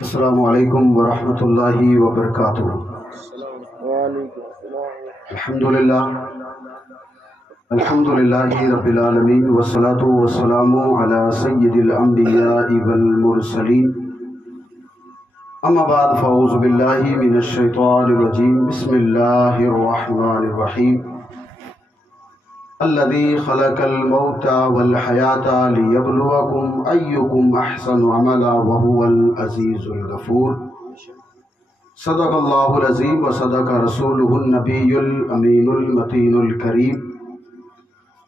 अस्सलामु अलैकुम वरहमतुल्लाहि वबरकातुहू। अल्हम्दुलिल्लाहि रब्बिल आलमीन वस्सलातु वस्सलामु अला सय्यिदिल अंबियाइ वल मुरसलीन। अम्मा बाद फ़अऊज़ु बिल्लाहि मिनश शैतानिर रजीम। बिस्मिल्लाहिर रहमानिर रहीम। अल्लज़ी खलक़ल मौता वल हयाता लियब्लुवकुम अय्युकुम अहसनु अमला व हुवल अज़ीज़ुल गफ़ूर। सदक़ल्लाहुल अज़ीम व सदक़ रसूलुहुन नबियुल अमीनुल मतीनुल करीम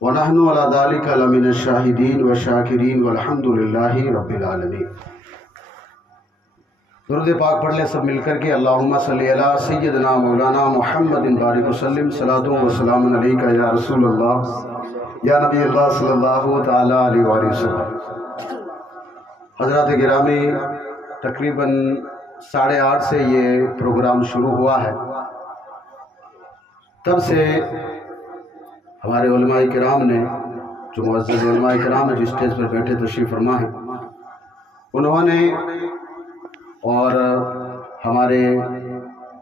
व नहनु अला ज़ालिका लमिनश शाहिदीन व शाकिरीन वल्हम्दुलिल्लाहि रब्बिल आलमीन। दुरूद पाक पढ़ ले सब मिलकर के। अल्लाहुम्मा सल्ली अला सय्यिदना मौलाना मुहम्मदिन बारिक वसल्लिम। सलातु व सलामुन अलैका या रसूलल्लाह या नबी अल्लाह सल्लल्लाहु तआला अलैहि वसल्लम। हज़रात गिरामी, तकरीबन 8:30 से ये प्रोग्राम शुरू हुआ है। तब से हमारे उलमाए किराम ने, जो मुअज़्ज़ज़ उलमाए किराम है, जो स्टेज पर बैठे तशरीफ़ फरमा है, उन्होंने और हमारे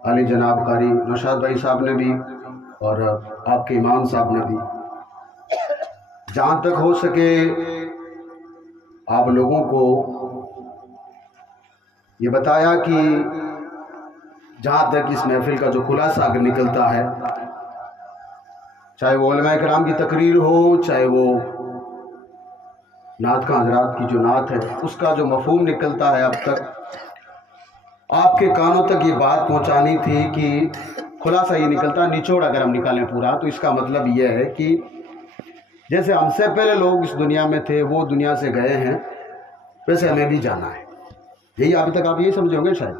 अली जनाब कारी नौशाद भाई साहब ने भी और आपके इमाम साहब ने भी, जहाँ तक हो सके आप लोगों को ये बताया कि जहाँ तक इस महफिल का जो खुलासा अगर निकलता है, चाहे वो उलमाए किराम की तकरीर हो, चाहे वो नात का हजरात की जो नात है, उसका जो मफहूम निकलता है, अब तक आपके कानों तक ये बात पहुंचानी थी कि खुलासा ये निकलता, निचोड़ अगर हम निकालें पूरा, तो इसका मतलब ये है कि जैसे हमसे पहले लोग इस दुनिया में थे, वो दुनिया से गए हैं, वैसे हमें भी जाना है। यही अभी तक आप ये समझे होंगे शायद।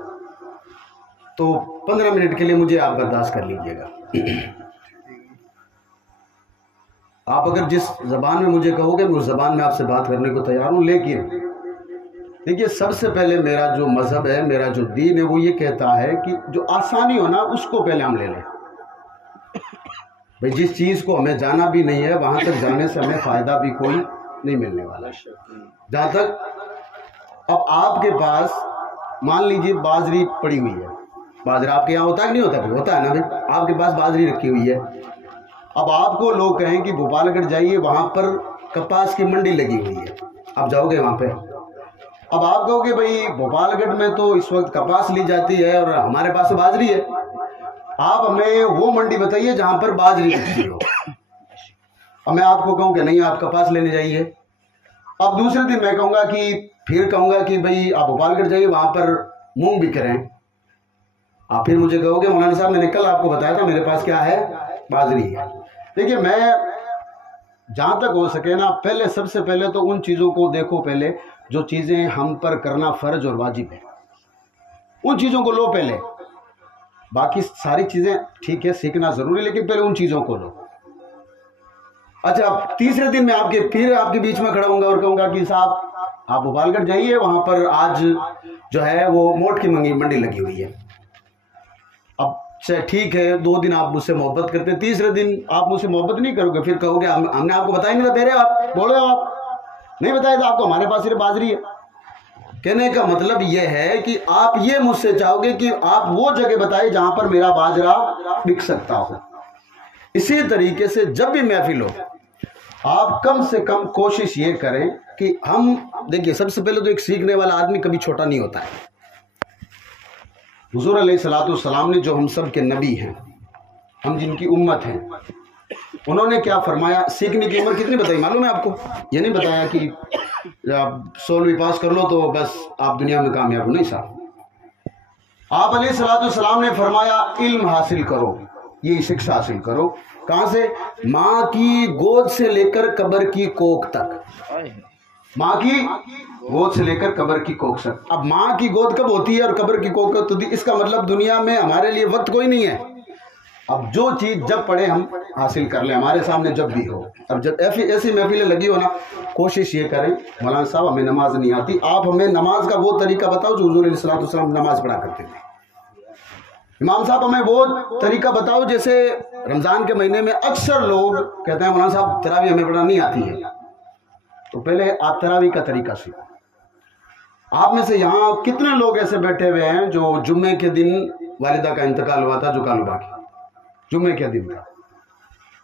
तो 15 मिनट के लिए मुझे आप बर्दाश्त कर लीजिएगा। आप अगर जिस ज़बान में मुझे कहोगे, मैं उस ज़बान में आपसे बात करने को तैयार हूँ। लेकिन देखिए, सबसे पहले मेरा जो मज़हब है, मेरा जो दीन है, वो ये कहता है कि जो आसानी हो ना, उसको पहले हम ले लें। भाई, जिस चीज़ को हमें जाना भी नहीं है, वहाँ तक जाने से हमें फ़ायदा भी कोई नहीं मिलने वाला। जहाँ तक अब आपके पास मान लीजिए बाजरी पड़ी हुई है, बाजरा आपके यहाँ होता है कि नहीं होता? होता है ना भाई, आपके पास बाजरी रखी हुई है। अब आपको लोग कहें कि भोपालगढ़ जाइए, वहाँ पर कपास की मंडी लगी हुई है, आप जाओगे वहाँ पे? अब आप कहोगे भाई भोपालगढ़ में तो इस वक्त कपास ली जाती है और हमारे पास तो बाजरी है, आप हमें वो मंडी बताइए जहां पर बाजरी रखी हो। अब मैं आपको कहूँ कि नहीं, आप कपास लेने जाइए। अब दूसरे दिन मैं कहूँगा कि फिर कहूँगा कि भाई आप भोपालगढ़ जाइए, वहां पर मूंग बिक रहे हैं। आप फिर मुझे कहोगे मौलाना साहब, मैंने कल आपको बताया था मेरे पास क्या है, बाजरी है। देखिए, मैं जहां तक हो सके ना, पहले सबसे पहले तो उन चीज़ों को देखो, पहले जो चीज़ें हम पर करना फ़र्ज और वाजिब है, उन चीज़ों को लो पहले। बाकी सारी चीज़ें ठीक है, सीखना ज़रूरी, लेकिन पहले उन चीज़ों को लो। अच्छा, तीसरे दिन मैं फिर आपके बीच में खड़ा होऊंगा और कहूँगा कि साहब आप भोपालगढ़ जाइए, वहाँ पर आज जो है वो मोट की मंडी लगी हुई है। अब ठीक है, 2 दिन आप मुझसे मोहब्बत करते हैं, तीसरे दिन आप मुझसे मोहब्बत नहीं करोगे, फिर कहोगे हमने आपको बताया नहीं था, पहले आप बोलो, आप नहीं बताया था आपको, हमारे पास सिर्फ बाजरी है। कहने का मतलब यह है कि आप ये मुझसे चाहोगे कि आप वो जगह बताइए जहां पर मेरा बाजरा बिक सकता हो। इसी तरीके से जब भी महफिल हो, आप कम से कम कोशिश ये करें कि हम देखिए, सबसे पहले तो एक सीखने वाला आदमी कभी छोटा नहीं होता है। हुजूर अलैहिस्सलाम ने, जो हम सब के नबी हैं, हम जिनकी उम्मत हैं, उन्होंने क्या फरमाया? सीखने की उम्र कितनी बताई मालूम है आपको? ये नहीं बताया कि आप 16वीं पास कर लो तो बस आप दुनिया में कामयाब हो, नहीं साहब। आप अलैहिस्सलाम ने फरमाया इल्म हासिल करो, ये शिक्षा हासिल करो। कहाँ से? माँ की गोद से लेकर कब्र की कोख तक। माँ की गोद से लेकर कब्र की कोख तक। अब माँ की गोद कब होती है और कब्र की कोख कब होती है? इसका मतलब दुनिया में हमारे लिए वक्त कोई नहीं है। अब जो चीज़ जब पढ़े हम हासिल कर लें, हमारे सामने जब भी हो। अब जब ऐसी महफिलें लगी हो ना, कोशिश ये करें, मौलाना साहब हमें नमाज नहीं आती, आप हमें नमाज का वो तरीका बताओ जो हुजूर अलैहि सल्लम नमाज पढ़ा करते थे। इमाम साहब हमें वो तरीका बताओ, जैसे रमज़ान के महीने में अक्सर लोग कहते हैं मौलाना साहब तरावी हमें पढ़ना नहीं आती है। तो पहले आप तरावी का तरीका सीखो। आप में से यहाँ कितने लोग ऐसे बैठे हुए हैं जो जुम्मे के दिन वालिदा का इंतकाल हुआ था, जो कालूबा की जुम्मे के दिन था?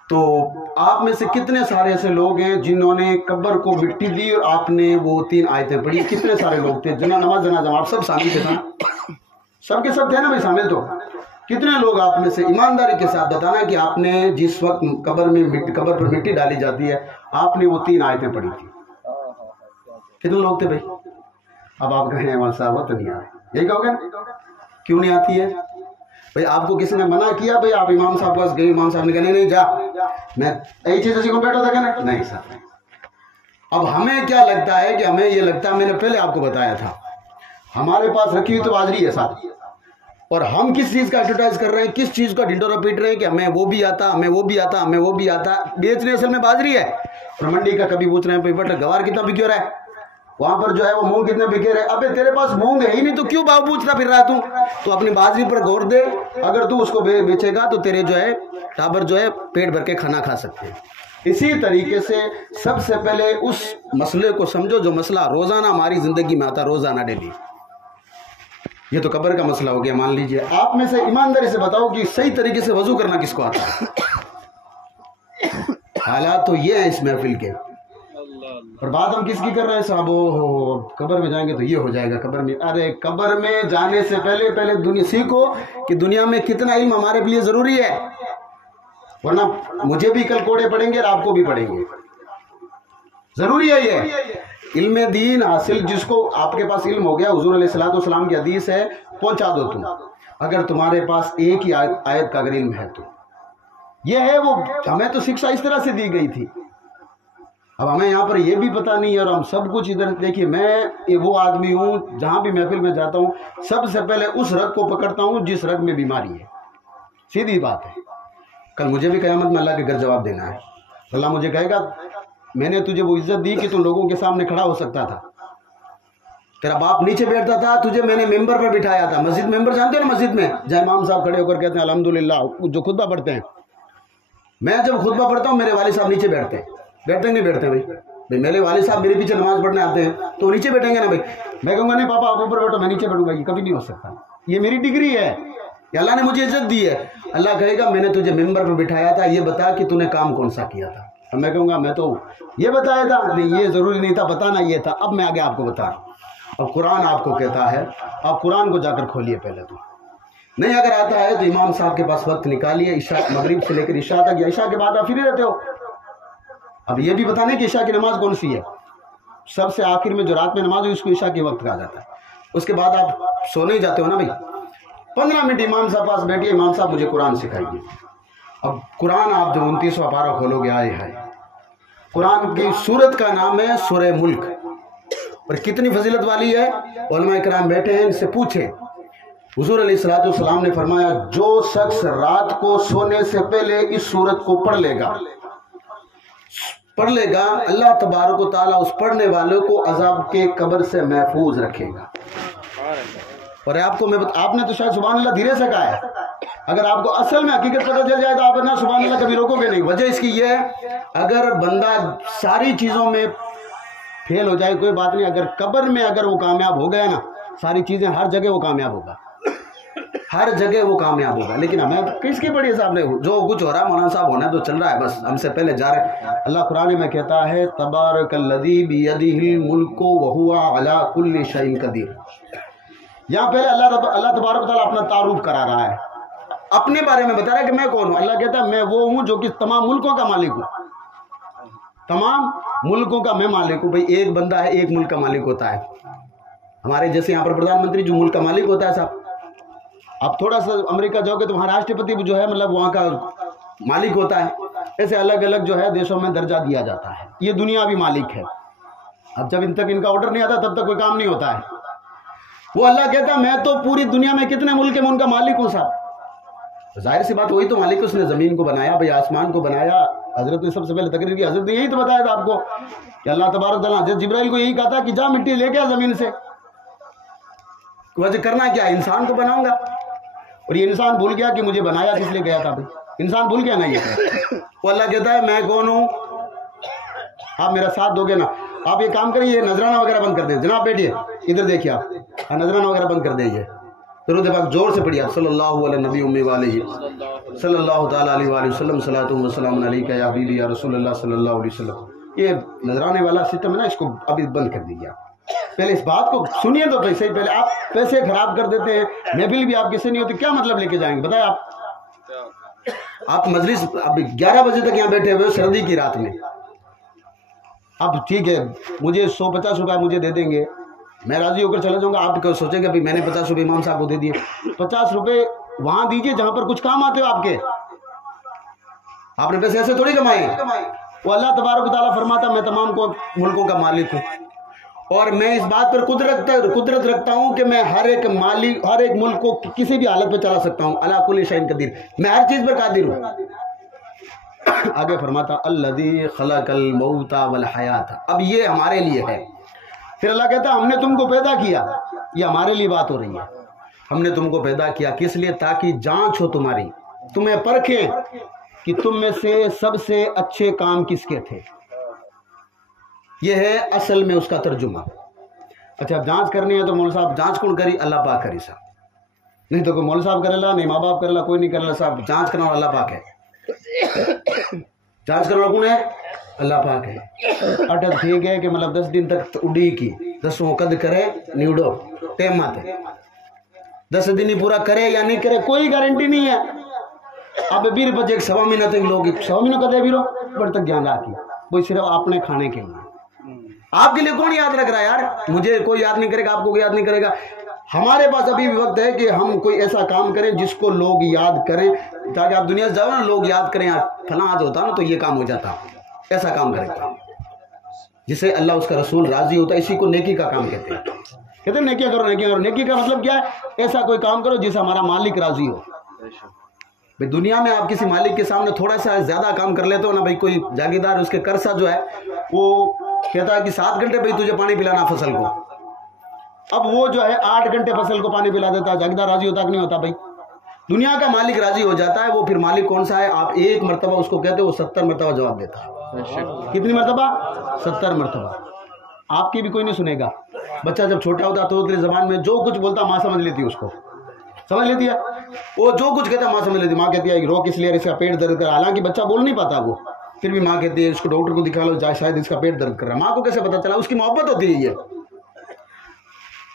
तो आप में से कितने सारे ऐसे लोग हैं जिन्होंने कब्र को मिट्टी दी और आपने वो 3 आयतें पढ़ी? कितने सारे लोग थे? जना नमाज जनाजा आप सब शामिल थे ना? सबके सब थे ना भाई शामिल? तो कितने लोग आप में से ईमानदारी के साथ बताना कि आपने जिस वक्त कब्र पर मिट्टी डाली जाती है आपने वो 3 आयतें पढ़ी थी? कितने लोग थे भाई? अब आप कहें इमाम साहब वो तो नहीं आ रहे, यही कहोगे? क्यों नहीं आती है भाई? आपको किसी ने मना किया भाई आप इमाम साहब पास गए, इमाम साहब ने कहा नहीं जा, मैं यही चीज को बैठा था कहना नहीं साहब। अब हमें क्या लगता है कि हमें ये लगता है, मैंने पहले आपको बताया था, हमारे पास रखी हुई तो बाजरी है साथ, और हम किस चीज का एडवर्टाइज कर रहे हैं, किस चीज का ढिंडोरा पीट रहे हैं कि हमें वो भी आता, हमें वो भी आता, हमें वो भी आता। बेचने असल में बाजरी है और मंडी का कभी पूछ रहे हैं भाई गवार कितना बिक रहा है, वहां पर जो है वो मूंग कितने बिके रहे। अबे तेरे पास मूंग है ही नहीं तो क्यों भाव पूछता फिर रहा तू? तो अपनी बाजरी पर गौर दे, अगर तू उसको बेचेगा तो तेरे जो है टाबर जो है पेट भर के खाना खा सकते हैं। इसी तरीके से सबसे पहले उस मसले को समझो जो मसला रोजाना हमारी जिंदगी में आता, रोजाना डेली। ये तो कब्र का मसला हो गया। मान लीजिए आप में से ईमानदारी से बताओ कि सही तरीके से वजू करना किसको आता है? हालात तो ये है इस महफिल के, और बात हम किसकी कर रहे हैं साहब? हो कब्र में जाएंगे तो ये हो जाएगा कब्र में। अरे कब्र में जाने से पहले दुनिया सीखो कि दुनिया में कितना इल्म हमारे लिए जरूरी है, वरना मुझे भी कल कोड़े पड़ेंगे और आपको भी पड़ेंगे। जरूरी है ये इल्म दीन हासिल। जिसको आपके पास इल्म हो गया, हुजूर अलैहिस्सलाम की हदीस है, पहुंचा दो तुम। अगर तुम्हारे पास एक ही आयत का अगर इल्म है तो ये है वो। हमें तो शिक्षा इस तरह से दी गई थी, अब हमें यहाँ पर यह भी पता नहीं है और हम सब कुछ इधर। देखिए मैं वो आदमी हूँ जहाँ भी महफिल में जाता हूँ सबसे पहले उस रग को पकड़ता हूँ जिस रग में बीमारी है। सीधी बात है। कल मुझे भी क़यामत में अल्लाह के घर जवाब देना है। अल्लाह मुझे कहेगा मैंने तुझे वो इज्जत दी कि तुम लोगों के सामने खड़ा हो सकता था, तेरा बाप नीचे बैठता था, तुझे मैंने मेंबर पर बिठाया था। मस्जिद मेंबर जानते हो ना, मस्जिद में जय इमाम साहब खड़े होकर कहते हैं अल्हम्दुलिल्लाह, जो खुतबा पढ़ते हैं। मैं जब खुतबा पढ़ता हूँ मेरे वालिद साहब नीचे बैठते हैं। बैठते नहीं बैठते भाई मेरे वालिद साहब मेरे पीछे नमाज पढ़ने आते हैं तो नीचे बैठेंगे ना भाई। मैं कहूँगा नहीं पापा आप ऊपर बैठो, मैं नीचे बैठूंगा। ये कभी नहीं हो सकता, ये मेरी डिग्री है, अल्लाह ने मुझे इज्जत दी है। अल्लाह कहेगा मैंने तुझे मेंबर पर बिठाया था, ये बता कि तूने काम कौन सा किया था। अब मैं कहूँगा मैं तो ये बताया था, नहीं ये जरूरी नहीं था, बताना ये था। अब मैं आगे आपको बता रहा हूँ। अब कुरान आपको कहता है, आप कुरान को जाकर खोलिए पहले तो। नहीं अगर आता है तो इमाम साहब के पास वक्त निकालिए, ईशा मगरिब से लेकर ईशा तक, या ईशा के बाद आप फ्री रहते हो। अब ये भी बताने कि ईशा की नमाज कौन सी है। सबसे आखिर में जो रात में नमाज हुई उसको ईशा के वक्त कहा जाता है। उसके बाद आप सोने ही जाते हो ना भाई। 15 मिनट इमाम साहब पास बैठिए, इमाम साहब मुझे कुरान सिखाइए। अब कुरान आप जो 29वां पारा खोलोगे, आए है कुरान की सूरत का नाम है सूरह मुल्क, और कितनी फजीलत वाली है। उलमा इकराम बैठे हैं, इनसे पूछे। हुजूर अलैहिस्सलाम ने फरमाया जो शख्स रात को सोने से पहले इस सूरत को पढ़ लेगा अल्लाह तबारक व तआला उस पढ़ने वाले को अजाब के कब्र से महफूज रखेगा। और आपको मैं आपने तो शायद सुभान अल्लाह धीरे से कहा है। अगर आपको असल में हकीकत पता चल जाए तो आप ना सुभान अल्लाह कभी रोकोगे नहीं। वजह इसकी ये है, अगर बंदा सारी चीज़ों में फेल हो जाए कोई बात नहीं, अगर कब्र में अगर वो कामयाब हो गया ना, सारी चीज़ें हर जगह वो कामयाब होगा, हर जगह वो कामयाब होगा। लेकिन हमें किसकी बड़ी सामने जो कुछ हो रहा है, मौलाना साहब होना तो चल रहा है, बस हमसे पहले जा रहे हैं। अल्लाह कुरान में कहता है तबारकल्लज़ी बियदिहिल मुल्कु व हुवा अला कुल्लि शैइन कदीर। यहाँ पहले अल्लाह तबारक व तआला अपना तारुफ करा रहा है, अपने बारे में बता रहा है कि मैं कौन हूँ। अल्लाह कहता है मैं वो हूँ जो कि तमाम मुल्कों का मालिक हूँ, तमाम मुल्कों का मैं मालिक हूँ। भाई एक बंदा है, एक मुल्क का मालिक होता है। हमारे जैसे यहाँ पर प्रधानमंत्री जो मुल्क का मालिक होता है साहब, आप थोड़ा सा अमेरिका जाओगे तो वहाँ राष्ट्रपति जो है मतलब वहाँ का मालिक होता है। ऐसे अलग अलग जो है देशों में दर्जा दिया जाता है। ये दुनिया भी मालिक है। अब जब इन तक इनका ऑर्डर नहीं आता तब तक कोई काम नहीं होता है। वो अल्लाह कहता है मैं तो पूरी दुनिया में कितने मुल्क है मैं उनका मालिक हूँ साहब। जाहिर सी बात वही तो मालिक, उसने ज़मीन को बनाया भाई, आसमान को बनाया। हजरत ने सबसे पहले तकरीर की, हजरत ने यही तो बताया था आपको कि अल्लाह तबारक तआला हजरत जिब्राइल को यही कहा था कि जा मिट्टी लेके आ ज़मीन से। वजह करना क्या, इंसान को बनाऊंगा। और ये इंसान भूल गया कि मुझे बनाया किस लिए गया था भाई, इंसान भूल गया ना ये। वो अल्लाह कहता है मैं कौन हूँ, आप मेरा साथ दोगे ना। आप ये काम करिए, नजराना वगैरह बंद कर दें। जनाब बैठिए। इधर देखिए आप, नजराना वगैरह बंद कर दीजिए, दरूद पाक जोर से पढ़िए आप, सल्लल्लाहु अलैहि नबी उम्मी वालेही सल्लल्लाहु ताला अलैहि वसल्लम सलातु व सलाम अलैका या हबीबी या रसूलुल्लाह सल्लल्लाहु अलैहि वसल्लम। ये नजराने वाला सिस्टम है ना, इसको अभी बंद कर दीजिए आप। पहले इस बात को सुनिए तो पैसे ही, पहले आप पैसे खराब कर देते हैं, महफिल भी आपकी से नहीं होती, क्या मतलब लेके जाएंगे बताए आप मजलिस अब 11 बजे तक यहाँ बैठे हुए हो सर्दी की रात में। अब ठीक है, मुझे 150 रुपया मुझे दे देंगे, मैं राजी होकर चला जाऊंगा। आप सोचेंगे अभी मैंने 50 रुपये इमाम साहब को दे दिए, 50 रुपये वहां दीजिए जहां पर कुछ काम आते हो आपके। आपने पैसे ऐसे थोड़ी कमाए, वो अल्लाह तबारक व तआला फरमाता मैं तमाम को मुल्कों का मालिक हूँ और मैं इस बात पर कुदरत रखता हूँ कि मैं हर एक मुल्क को किसी भी हालत में चला सकता हूँ। अला कुल्ली शैइन कदीर, मैं हर चीज पर कादिर हूँ। आगे फरमाता अल्लज़ी खलक़ल मौता वल हयात, अब ये हमारे लिए है। फिर अल्लाह कहता हमने तुमको पैदा किया, ये हमारे लिए बात हो रही है। हमने तुमको पैदा किया किस लिए? ताकि जांच हो तुम्हारी, तुम्हें परखें कि तुम में से सबसे अच्छे काम किसके थे। यह है असल में उसका तर्जुमा। अच्छा, जांच करनी है तो मौलवी साहब जांच कौन करी? अल्लाह पाक करी साहब, नहीं तो कोई मौलवी साहब करेला, नहीं माँ बाप करेला, कोई नहीं करेला साहब। जांच करना अल्लाह पाक है, जांच करना कौन है? अल्लाह पाक है। अटक ठीक है कि मतलब 10 दिन तक उड़ी की 10वां कद करे निउडो टेम माते 10 दिन ही पूरा करे या नहीं करे कोई गारंटी नहीं है। अब 20 बजे 1.25 महीना तक लोग 1.25 महीना कदे भी बड़े तक ज्ञान रखी, वो सिर्फ अपने खाने के लिए। आपके लिए कौन याद रख रहा है यार? मुझे कोई याद नहीं करेगा, आपको कोई याद नहीं करेगा। हमारे पास अभी भी वक्त है कि हम कोई ऐसा काम करें जिसको लोग याद करें, ताकि आप दुनिया से जाओ ना लोग याद करें यार फला आज होता ना तो ये काम हो जाता। ऐसा काम करें जिसे अल्लाह उसका रसूल राजी होता है, इसी को नेकी का काम कहते हैं। कहते हैं नेकियां करो, नेकियां करो। नेकी का मतलब क्या है? ऐसा कोई काम करो जिससे हमारा मालिक राजी हो। भाई दुनिया में आप किसी मालिक के सामने थोड़ा सा ज्यादा काम कर लेते हो ना, भाई कोई जागीरदार उसके कर्जा जो है वो कहता है कि 7 घंटे भाई तुझे पानी पिलाना फसल को, अब वो जो है 8 घंटे फसल को पानी पिला देता है। जागीरदार राजी होता कि नहीं होता? भाई दुनिया का मालिक राजी हो जाता है। वो फिर मालिक कौन सा है? आप 1 मरतबा उसको कहते हो, वो 70 मरतबा जवाब देता है। कितनी मरतबा? 70 मरतबा। आपकी भी कोई नहीं सुनेगा। बच्चा जब छोटा होता तो तेरी जबान में जो कुछ बोलता माँ समझ लेती है, उसको समझ लेती है। वो जो कुछ कहता माँ समझ लेती। माँ कहती है रो किस लिए? इसका पेट दर्द कर। हालांकि बच्चा बोल नहीं पाता वो, फिर भी माँ कहती है इसको डॉक्टर को दिखा लो, शायद इसका पेट दर्द कर रहा है। माँ को कैसे पता चला? उसकी मोहब्बत होती है। ये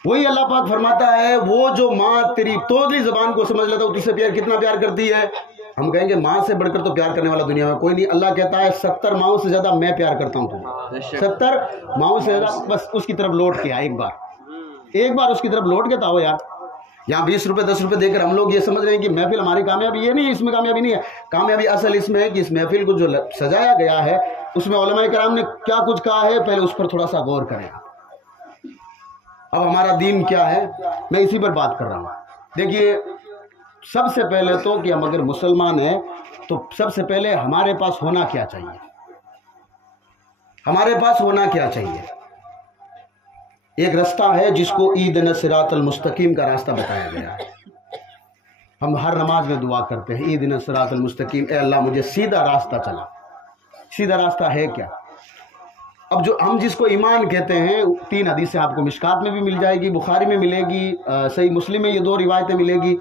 वही अल्लाह पाक फरमाता है वो जो माँ तेरी तोदली जबान को समझ लेता है तुझसे प्यार कितना प्यार करती है। हम कहेंगे माँ से बढ़कर तो प्यार करने वाला दुनिया में कोई नहीं। अल्लाह कहता है 70 माओं से ज्यादा मैं प्यार करता हूँ तुम्हें। 70 माओं से ज्यादा। बस उसकी तरफ लौट के एक बार उसकी तरफ लौट के ताओ यार। यहाँ 20 रुपए 10 रुपए देकर हम लोग ये समझ रहे हैं कि महफिल हमारी कामयाबी। ये नहीं, इसमें कामयाबी नहीं है। कामयाबी असल इसमें है कि इस महफिल को जो सजाया गया है उसमें उलमाए कराम ने क्या कुछ कहा है, पहले उस पर थोड़ा सा गौर करें। अब हमारा दीन क्या है, मैं इसी पर बात कर रहा हूँ। देखिए सबसे पहले तो कि हम अगर मुसलमान हैं तो सबसे पहले हमारे पास होना क्या चाहिए? हमारे पास होना क्या चाहिए? एक रास्ता है जिसको ईदना सिरातल मुस्तकीम का रास्ता बताया गया है। हम हर नमाज में दुआ करते हैं ईदना सिरातल मुस्तकीम, ए अल्लाह मुझे सीधा रास्ता चला। सीधा रास्ता है क्या? अब जो हम जिसको ईमान कहते हैं 3 हदीसें आपको मिशकात में भी मिल जाएगी, बुखारी में मिलेगी, सही मुस्लिम में ये 2 रिवायतें मिलेगी।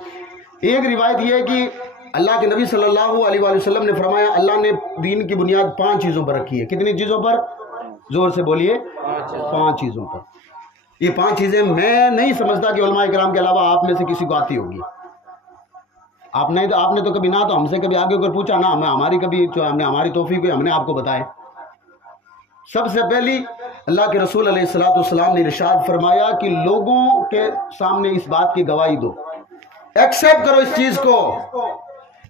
एक रिवायत ये है कि अल्लाह के नबी सल्लल्लाहु अलैहि वसल्लम ने फरमाया अल्लाह ने दीन की बुनियाद 5 चीज़ों पर रखी है। कितनी चीज़ों पर? जोर से बोलिए। 5 चीज़ों पर। ये 5 चीज़ें मैं नहीं समझता कि उलमाए किराम के अलावा आप में से किसी को आती होगी। आपने तो कभी ना तो हमसे कभी आगे होकर पूछा ना, हमारी कभी जो हमने हमारी तौफीक हुई हमने आपको बताया। सबसे पहली अल्लाह के रसूल अलैहिस्सलातु वस्सलाम ने इरशाद फरमाया कि लोगों के सामने इस बात की गवाही दो, एक्सेप्ट करो इस चीज को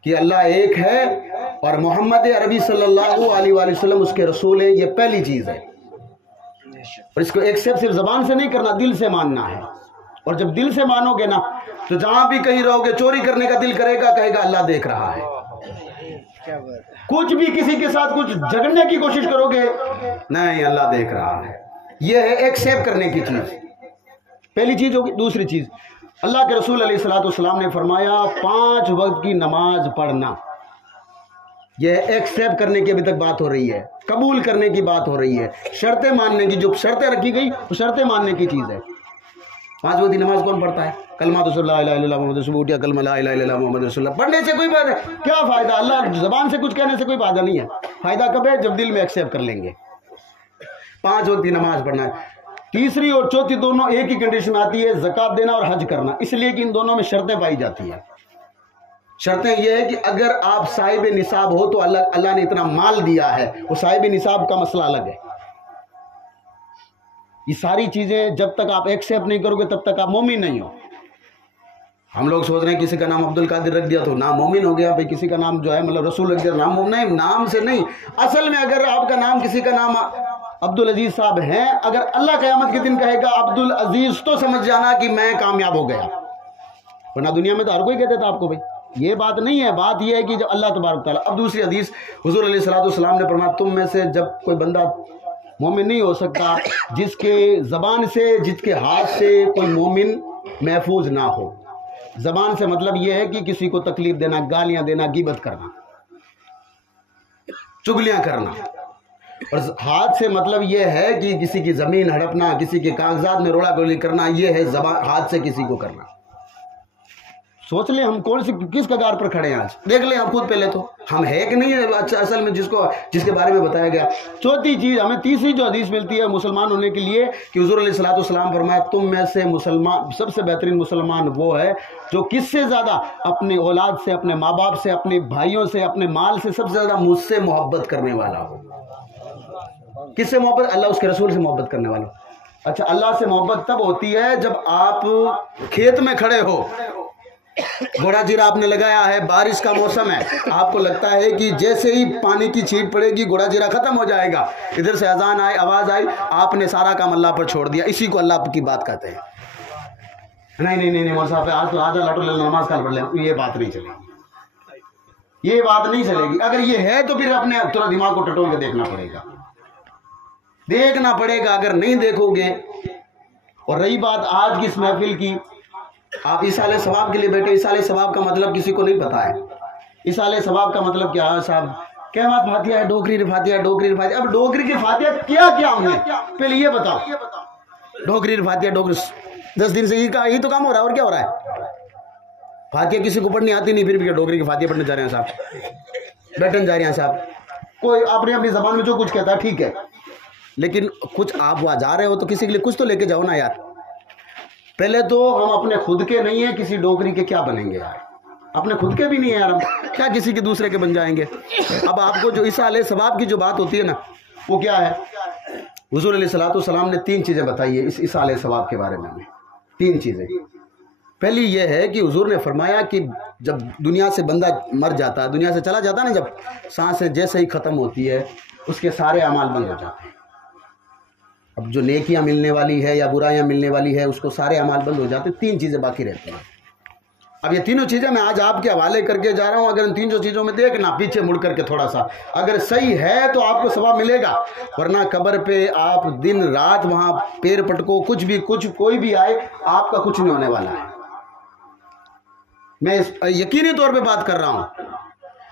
कि अल्लाह एक है और मोहम्मद अरबी सल्लल्लाहु अलैहि वसल्लम उसके रसूल है। ये पहली चीज है और इसको एक्सेप्ट सिर्फ जबान से नहीं करना, दिल से मानना है। और जब दिल से मानोगे ना तो जहां भी कहीं रहोगे चोरी करने का दिल करेगा, कहेगा अल्लाह देख रहा है। कुछ भी किसी के साथ कुछ झगड़ने की कोशिश करोगे, नहीं अल्लाह देख रहा है। यह है एक्सेप्ट करने की चीज, पहली चीज होगी। दूसरी चीज अल्लाह के रसूल अलैहिस्सलातु वस्सलाम ने फरमाया 5 वक्त की नमाज पढ़ना। यह एक्सेप्ट करने की अभी तक बात हो रही है, कबूल करने की बात हो रही है, शर्तें मानने की। जो शर्तें रखी गई वो शर्तें मानने की चीज है। 5 वक्त की नमाज कौन पढ़ता है? कलमा तो ला इलाहा इल्लल्लाह मुहम्मद, सुबह उठिया कलमा ला इलाहा इल्लल्लाह मुहम्मद रसूलुल्लाह, पढ़ने से कोई फायदा क्या फ़ायदा? अल्लाह ज़बान से कुछ कहने से कोई फ़ायदा नहीं है। फ़ायदा कब है? जब दिल में एक्सेप्ट कर लेंगे। 5 वक्त की नमाज पढ़ना है। तीसरी और चौथी दोनों एक ही कंडीशन आती है, ज़कात देना और हज करना, इसलिए कि इन दोनों में शर्तें पाई जाती हैं। शर्तें यह है कि अगर आप साहिब निसाब हो तो अल्लाह ने इतना माल दिया है, वो साहिब निसाब का मसला अलग है। ये सारी चीजें जब तक आप एक्सेप्ट नहीं करोगे तब तक आप मोमिन नहीं हो। हम लोग सोच रहे हैं किसी का नाम अब्दुल कादिर रख दिया तो नाम मोमिन हो गया, भाई किसी का नाम जो है मतलब रसूल रख दिया नाम मोमिन। नहीं, नाम से नहीं, असल में अगर आपका नाम किसी का नाम अब्दुल अजीज साहब हैं, अगर अल्लाह क़यामत के दिन कहेगा अब्दुल अजीज तो समझ जाना कि मैं कामयाब हो गया, वरना दुनिया में तो हर कोई कहते था आपको। भाई ये बात नहीं है, बात ये है कि जब अल्लाह तबारक तआला। अब दूसरी हदीस हुजूर अलैहिस्सलाम ने फरमाया, तुम में से जब कोई बंदा मोमिन नहीं हो सकता जिसके ज़बान से, जिसके हाथ से कोई मोमिन महफूज ना हो। ज़बान से मतलब यह है कि किसी को तकलीफ देना, गालियां देना, गिबत करना, चुगलियां करना। और हाथ से मतलब यह है कि किसी की ज़मीन हड़पना, किसी के कागजात में रोड़ा गोली करना, यह है ज़बान, हाथ से किसी को करना। सोच ले हम कौन सी किस कगार पर खड़े हैं आज, देख ले हम खुद पहले तो हम है कि नहीं है अच्छा असल में जिसके बारे में बताया गया। चौथी चीज हमें तीसरी जो हदीस मिलती है मुसलमान होने के लिए कि हुजूर अलैहिस्सलाम फरमाया, तुम में से मुसलमान सबसे बेहतरीन मुसलमान वो है जो किससे ज्यादा अपनी औलाद से, अपने माँ बाप से, अपने भाइयों से, अपने माल से सबसे ज्यादा मुझसे मोहब्बत करने वाला हो। किससे मोहब्बत? अल्लाह उसके रसूल से मोहब्बत करने वाला। अच्छा, अल्लाह से मोहब्बत तब होती है जब आप खेत में खड़े हो, घोड़ा जीरा आपने लगाया है, बारिश का मौसम है, आपको लगता है कि जैसे ही पानी की छींट पड़ेगी घोड़ा जीरा खत्म हो जाएगा, इधर से अजान आए, आवाज आई, आपने सारा काम अल्लाह पर छोड़ दिया, इसी को अल्लाह की बात कहते हैं। नहीं नहीं नहीं मौला साहब आज तो आधा लाटो नमाज काल पढ़ ले, ये बात नहीं चलेगी, ये बात नहीं चलेगी। अगर ये है तो फिर अपने थोड़ा दिमाग को टटोल के देखना पड़ेगा, अगर नहीं देखोगे। और रही बात आज की इस महफिल की, आप इसाले सवाब के लिए बैठे, इसाले सवाब का मतलब किसी को नहीं पता है। इसाले सवाब का मतलब क्या है साहब? क्या बात फातिहा है, डोगरी री फातिहा, डोगरी री फातिहा। अब डोगरी की फातिहा क्या क्या हमने पहले ये बताओ। डोगरी री फातिहा, डोगरी 10 दिन से यही तो काम हो रहा है, और क्या हो रहा है? फातिहा किसी को पढ़नी आती नहीं, फिर भी डोगरी की फातिहा पढ़ने जा रहे हैं साहब, बैठने जा रहे हैं साहब। कोई अपनी अपनी जबान में जो कुछ कहता है ठीक है, लेकिन कुछ आप वहां जा रहे हो तो किसी के लिए कुछ तो लेके जाओ ना यार। पहले तो हम अपने खुद के नहीं है, किसी डोगरी के क्या बनेंगे यार? अपने खुद के भी नहीं है यार, हम क्या किसी के दूसरे के बन जाएंगे? अब आपको जो इसाले सवाब की जो बात होती है ना, वो क्या है? हुजूर अलैहिस्सलाम ने 3 चीजें बताई है इस इसाले सवाब के बारे में। 3 चीजें। पहली ये है कि हुजूर ने फरमाया कि जब दुनिया से बंदा मर जाता है, दुनिया से चला जाता है ना, जब सांसें जैसे ही खत्म होती है उसके सारे अमाल बंद हो जाते हैं। अब जो नेकियां मिलने वाली है या बुराइयां मिलने वाली है उसको सारे अमाल बंद हो जाते हैं, 3 चीजें बाकी रहती हैं। अब ये तीनों चीजें मैं आज आपके हवाले करके जा रहा हूं। अगर इन 3 चीजों में देखना, पीछे मुड़ करके थोड़ा सा, अगर सही है तो आपको सवाब मिलेगा, वरना कब्र पे आप दिन रात वहां पैर पटको, कुछ कोई भी आए, आपका कुछ नहीं होने वाला है। मैं यकीनी तौर पे बात कर रहा हूं।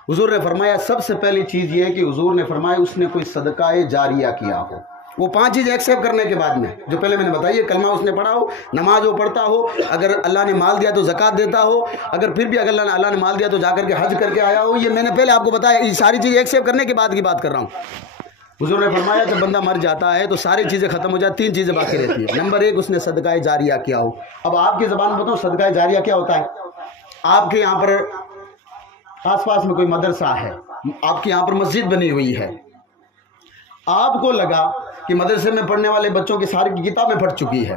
हुजूर ने फरमाया, सबसे पहली चीज ये है कि हुजूर ने फरमाया उसने कोई सदकाए जारिया किया हो। वो 5 चीज़ एक्सेप्ट करने के बाद में जो पहले मैंने बताई है, कलमा उसने पढ़ा हो, नमाज वो पढ़ता हो, अगर अल्लाह ने माल दिया तो ज़कात देता हो, अगर फिर भी अगर अल्लाह ने माल दिया तो जाकर के हज करके आया हो। ये मैंने पहले आपको बताया, ये सारी चीज़ें एक्सेप्ट करने के बाद की बात कर रहा हूँ। हुजूर ने फरमाया जब बंदा मर जाता है तो सारी चीज़ें खत्म हो जाती, 3 चीज़ें बाकी रहती है। नंबर 1, उसने सदकाए जारिया किया हो। अब आपकी ज़बान में बताऊँ सदकाए जारिया क्या होता है? आपके यहाँ पर आसपास में कोई मदरसा है, आपके यहाँ पर मस्जिद बनी हुई है, आपको लगा कि मदरसे में पढ़ने वाले बच्चों की सारी किताबें फट चुकी है,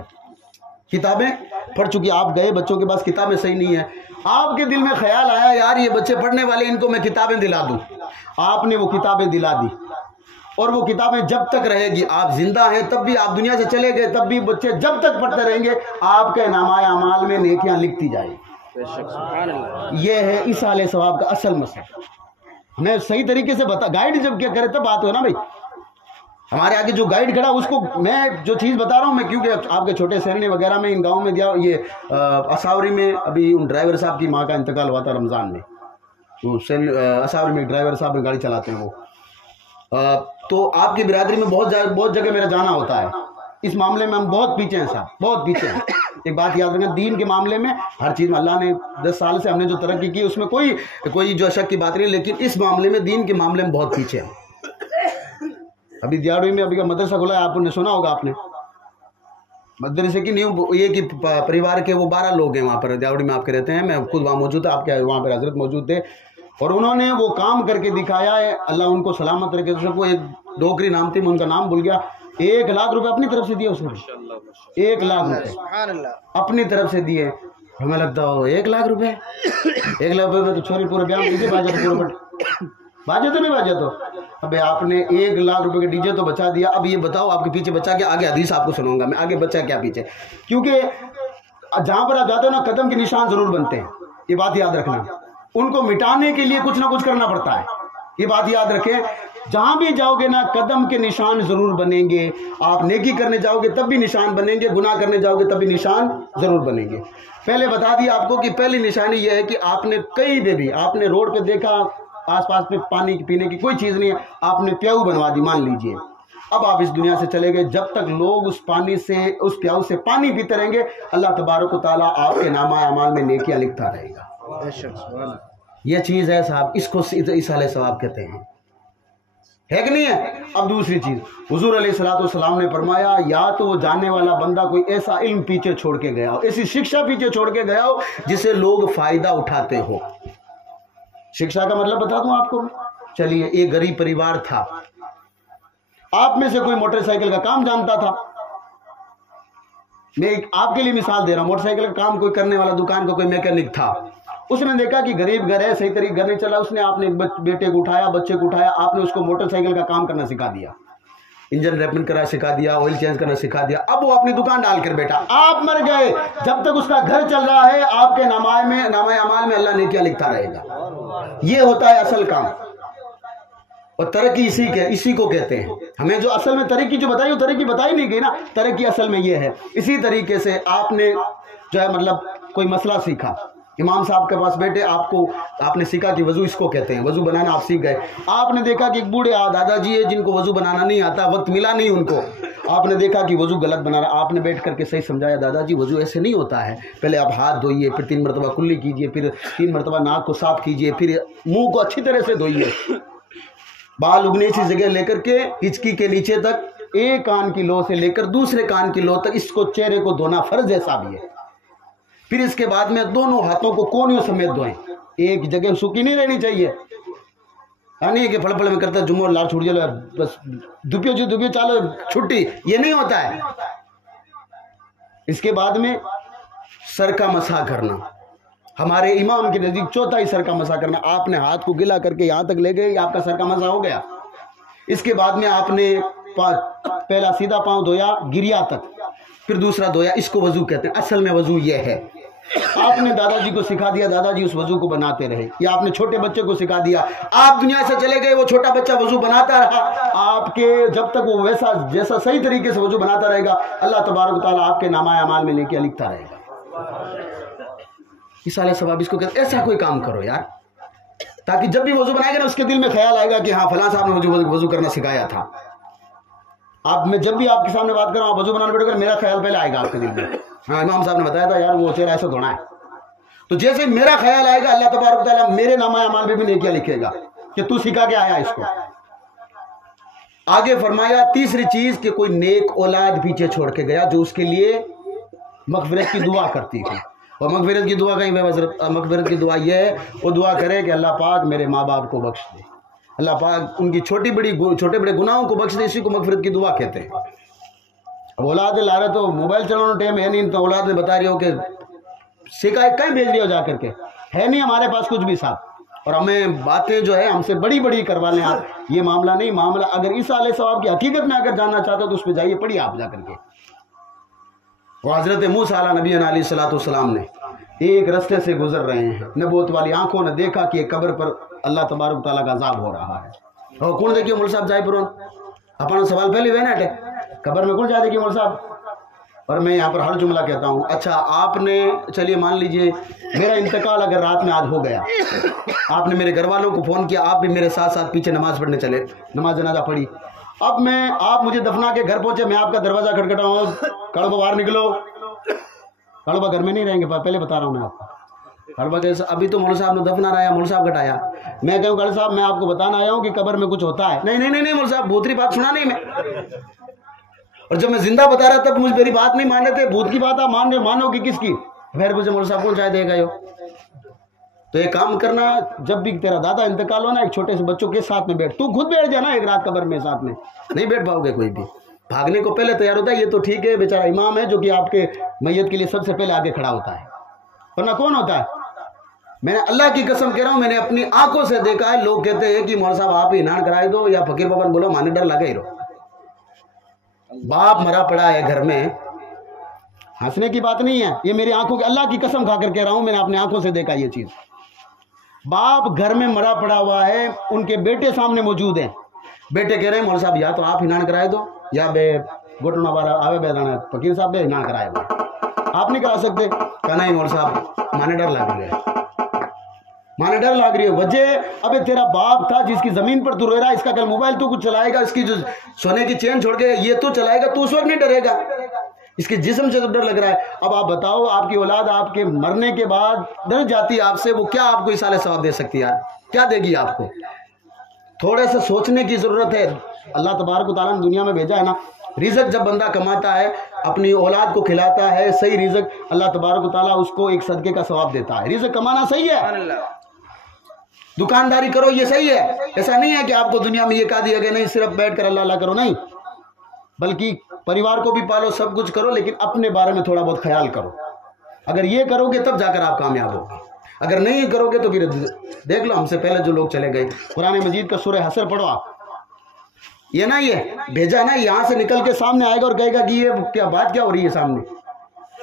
आप गए, बच्चों के पास किताबें सही नहीं है, आपके दिल में ख्याल आया यार ये बच्चे पढ़ने वाले, इनको मैं किताबें दिला दूं। आपने वो किताबें दिला दी, और वो किताबें जब तक रहेगी, आप जिंदा हैं तब भी, आप दुनिया से चले गए तब भी, बच्चे जब तक पढ़ते रहेंगे आपके नामाए अमाल में नेकियां लिखती जाएगी। यह है इसाले सवाब का असल मसला। मैं सही तरीके से बता, गाइड जब क्या करे तब बात हो ना भाई। हमारे आगे जो गाइड खड़ा, उसको मैं जो चीज़ बता रहा हूँ मैं, क्योंकि आपके छोटे शहरने वगैरह में, इन गाँव में दिया, ये असावरी में अभी उन ड्राइवर साहब की माँ का इंतकाल हुआ था रमज़ान में। तो असावरी में ड्राइवर साहब गाड़ी चलाते हैं वो। तो आपकी बिरादरी में बहुत जगह मेरा जाना होता है। इस मामले में हम बहुत पीछे हैं साहब, बहुत पीछे हैं। एक बात याद रखना, दीन के मामले में हर चीज़ में अल्लाह ने 10 साल से हमने जो तरक्की की उसमें कोई जो शक की बात नहीं, लेकिन इस मामले में दीन के मामले में बहुत पीछे है। अभी दियाड़ुई में अभी का मदरसा खुला है, आपने सुना होगा, आपने मदरसे की न्यू ये कि परिवार के वो 12 लोग हैं वहाँ पर दियाड़ुई में आपके रहते हैं। मैं खुद वहाँ मौजूद था, आपके वहाँ पर हजरत मौजूद थे और उन्होंने वो काम करके दिखाया है। अल्लाह उनको सलामत रखे। सबको एक डोगरी नाम थी, मैं उनका नाम भूल गया। 1 लाख रुपए अपनी तरफ से दिए उसने, 1 लाख रुपए अपनी तरफ से दिए। हमें लगता हो 1 लाख रुपए, 1 लाख रुपए में तो छोरी पूरे ब्याह कीजिए, बाजे तो नहीं बाजे तो। अबे आपने 1 लाख रुपए के डीजे तो बचा दिया। अब ये बताओ आपके पीछे बचा क्या? आगे हदीस आपको सुनाऊंगा मैं, आगे बचा क्या पीछे, क्योंकि जहां पर आप जाते हो ना कदम के निशान जरूर बनते हैं, ये बात याद रखना। उनको मिटाने के लिए कुछ ना कुछ करना पड़ता है, ये बात याद रखें। जहां भी जाओगे ना कदम के निशान जरूर बनेंगे। आप नेकी करने जाओगे तब भी निशान बनेंगे, गुनाह करने जाओगे तब भी निशान जरूर बनेंगे। पहले बता दिया आपको कि पहली निशानी यह है कि आपने कहीं पे भी आपने रोड पे देखा आसपास में पानी पीने की कोई चीज नहीं है, आपने प्याऊ बनवा दी मान लीजिए। अब आप इस दुनिया से चले गए, जब तक लोग उस पानी से उस प्याऊ से पानी पीते रहेंगे अल्लाह तबारक व तआला आपके नामा अमाल में नेकियां लिखता रहेगा। ये चीज है साहब, इसको इसाले सवाब कहते हैं, है कि नहीं है? अब दूसरी चीज, हुजूर अलैहिस्सलाम ने फरमाया, या तो वो जानने वाला बंदा कोई ऐसा इल्म पीछे छोड़ के गया हो, ऐसी शिक्षा पीछे छोड़ के गया हो जिसे लोग फायदा उठाते हो। शिक्षा का मतलब बता दूं आपको। चलिए, एक गरीब परिवार था, आप में से कोई मोटरसाइकिल का काम जानता था। मैं आपके लिए मिसाल दे रहा हूं, मोटरसाइकिल का काम कोई करने वाला दुकान का कोई मैकेनिक था। उसने देखा कि गरीब घर है, सही तरीके घर नहीं चला, उसने अपने बेटे को उठाया, बच्चे को उठाया, आपने उसको मोटरसाइकिल का काम करना सिखा दिया, इंजन रिपेयर करना सिखा दिया, ऑयल चेंज करना सिखा दिया। अब वो अपनी दुकान डालकर बैठा, आप मर गए, जब तक उसका घर चल रहा है आपके नामाए अमाल में अल्लाह नेकियां लिखता रहेगा। ये होता है असल काम, और तरक्की इसी को कहते हैं। हमें जो असल में तरक्की जो बताई, वो तरक्की बताई नहीं गई ना, तरक्की असल में ये है। इसी तरीके से आपने जो है मतलब कोई मसला सीखा, इमाम साहब के पास बैठे, आपने सीखा कि वजू इसको कहते हैं, वजू बनाना आप सीख गए। आपने देखा कि एक बूढ़े दादाजी है जिनको वजू बनाना नहीं आता, वक्त मिला नहीं उनको, आपने देखा कि वजू गलत बना रहा, आपने बैठ करके सही समझाया, दादाजी वजू ऐसे नहीं होता है, पहले आप हाथ धोइए, फिर 3 मरतबा कुल्ली कीजिए, फिर 3 मरतबा नाक को साफ कीजिए, फिर मुंह को अच्छी तरह से धोइए, बाल उगने की जगह लेकर के हिचकी के नीचे तक, एक कान की लो से लेकर दूसरे कान की लो तक, इसको चेहरे को धोना फर्ज ऐसा भी है। फिर इसके बाद में दोनों हाथों को कोनियों समेत धोएं, एक जगह सूखी नहीं रहनी चाहिए, यानी कि फल में करता जुम्मो लाल छूट जाए, बस दुपियो चालो छुट्टी, ये नहीं होता है। इसके बाद में सर का मसा करना, हमारे इमाम के नजदीक चौथा ही सर का मसा करना। आपने हाथ को गिला करके यहां तक ले गए, आपका सर का मसा हो गया। इसके बाद में आपने पहला सीधा पांव धोया गिरिया तक, फिर दूसरा धोया, इसको वजू कहते हैं। असल में वजू ये है, आपने दादाजी को सिखा दिया, दादाजी उस वजू को बनाते रहे, या आपने छोटे बच्चे को सिखा दिया, आप दुनिया से चले गए, वो छोटा बच्चा वजू बनाता रहा आपके, जब तक वो वैसा जैसा सही तरीके से वजू बनाता रहेगा अल्लाह तबारक तआला आपके नामा अमाल में नेकियां लिखता रहेगा। इसाले सवाब इसको कहते। ऐसा कोई काम करो यार, ताकि जब भी वजू बनाएगा ना उसके दिल में ख्याल आएगा कि हाँ फलां साहब ने वजू करना सिखाया था। आप मैं जब भी आपके सामने बात कर रहा हूँ, वजू बनाने बैठोगे, मेरा ख्याल पहले आएगा आपके दिल में, हाँ इमाम साहब ने बताया था यार वो चेहरा ऐसा धोना है। तो जैसे मेरा ख्याल आएगा अल्लाह तबारक तआला मेरे नामा अमाल में भी नेकियां लिखेगा कि तू सिखा के आया इसको। आगे फरमाया तीसरी चीज कि कोई नेक औलाद पीछे छोड़ के गया जो उसके लिए मगफिरत की दुआ करती थी। और मगफिरत की दुआ का मगफिरत की दुआ यह है, वो दुआ करे कि अल्लाह पाक मेरे माँ बाप को बख्श दे, अल्लाह पाक उनकी छोटे बड़े गुनाहों को बख्श दे, इसी को मगफिरत की दुआ कहते हैं। अब औलाद ला रहे तो मोबाइल चलाना टाइम है नहीं, तो औलाद ने बता रही हो कि शिकायत कहीं भेज दिया जा करके, है नहीं हमारे पास कुछ भी साथ, और हमें बातें जो है हमसे बड़ी बड़ी करवा लें आप। ये मामला नहीं, मामला अगर इस आले सवाब की हकीकत में अगर जानना चाहते हो तो उस पर जाइए, पढ़िए आप जा करके। और हजरत मूसा नबी अलैहिस्सलाम ने एक रास्ते से गुजर रहे हैं, नबूवत वाली आंखों ने देखा कि एक कब्र पर अल्लाह तबारक तआला का अज़ाब हो रहा है। और कौन देखिए मोल साहब जाए अपना सवाल पहले वे ना कब्र में कौन जाए देखिए मोल साहब। और मैं यहाँ पर हर जुमला कहता हूँ, अच्छा आपने चलिए मान लीजिए मेरा इंतकाल अगर रात में आज हो गया, आपने मेरे घर वालों को फ़ोन किया, आप भी मेरे साथ साथ पीछे नमाज़ पढ़ने चले, नमाज जनाजा पढ़ी, अब आप मुझे दफना के घर पहुंचे, मैं आपका दरवाजा खटखटाऊँ, कड़ो बाहर निकलो, कड़वा घर में नहीं रहेंगे, पहले बता रहा हूँ मैं आपको। कड़वा कैसे, अभी तो मौलवी साहब ने दफना रहा, मौलवी साहब घटाया, मैं कहूँ कड़वा साहब मैं आपको बताना आया हूँ कि कब्र में कुछ होता है। नहीं नहीं नहीं नहीं मौलवी साहब, भूतरी बात सुना नहीं मैं। और जब मैं जिंदा बता रहा तब मुझे मेरी बात नहीं मान रहे थे। भूत की बात आप मान रहे, मानोगे किसकी? फिर मुझे मौलवी साहब कौन चाय देगा यो। तो एक काम करना, जब भी तेरा दादा इंतकाल हो ना, एक छोटे से बच्चों के साथ में बैठ, तू खुद बैठ जाना एक रात कब्र में साथ में, नहीं बैठ पाओगे कोई भी। भागने को पहले तैयार होता है, ये तो ठीक है बेचारा इमाम है जो कि आपके मैयत के लिए सबसे पहले आगे खड़ा होता है, वरना कौन होता है? मैंने अल्लाह की कसम कह रहा हूं, मैंने अपनी आंखों से देखा है। लोग कहते हैं कि मौलवी साहब आप ही इनान कराए दो या फकीर बाबा बोलो, माने डर लगे ही रहो। बाप मरा पड़ा है घर में, हंसने की बात नहीं है, ये मेरी आंखों की अल्लाह की कसम खाकर कह रहा हूं, मैंने अपनी आंखों से देखा ये चीज। बाप घर में मरा पड़ा हुआ है, उनके बेटे सामने मौजूद हैं, बेटे कह रहे हैं मौलवी साहब या तो आप इनान कराए दो या बे घुटना बारा आवे बेदाना फकीर साहब बे इनान कराए दो। आप नहीं करा सकते? कहना नहीं मौलवी साहब माने डर लग रही है, माने डर लग रही है। वजह अबे तेरा बाप था जिसकी जमीन पर तू रो रहा है, इसका कल मोबाइल तू कुछ चलाएगा, इसकी जो सोने की चेन छोड़ के ये तू चलाएगा, तू उस वक्त नहीं डरेगा, इसके जिस्म से तो डर लग रहा है। अब आप बताओ, आपकी औलाद आपके मरने के बाद डर जाती है आपसे, वो क्या आपको इसाले सवाब दे सकती है? क्या देगी आपको? थोड़े से सोचने की जरूरत है। अल्लाह तबारक व तआला ने दुनिया में भेजा है ना, रिज़्क जब बंदा कमाता है, अपनी औलाद को खिलाता है, सही रिज़्क अल्लाह तबारक व तआला उसको एक सदके का सवाब देता है। रिज़्क कमाना सही है, दुकानदारी करो ये सही है, ऐसा नहीं है कि आपको दुनिया में ये कहा दिया गया नहीं सिर्फ बैठ कर अल्लाह अल्लाह करो, नहीं, बल्कि परिवार को भी पालो, सब कुछ करो, लेकिन अपने बारे में थोड़ा बहुत ख्याल करो। अगर ये करोगे तब जाकर आप कामयाब होगे, अगर नहीं करोगे तो फिर देख लो हमसे पहले जो लोग चले गए। कुरान मजीद का सूरह हशर पढ़ो आप, ये ना ये भेजा ना, यहाँ से निकल के सामने आएगा और कहेगा कि ये क्या बात क्या हो रही है, सामने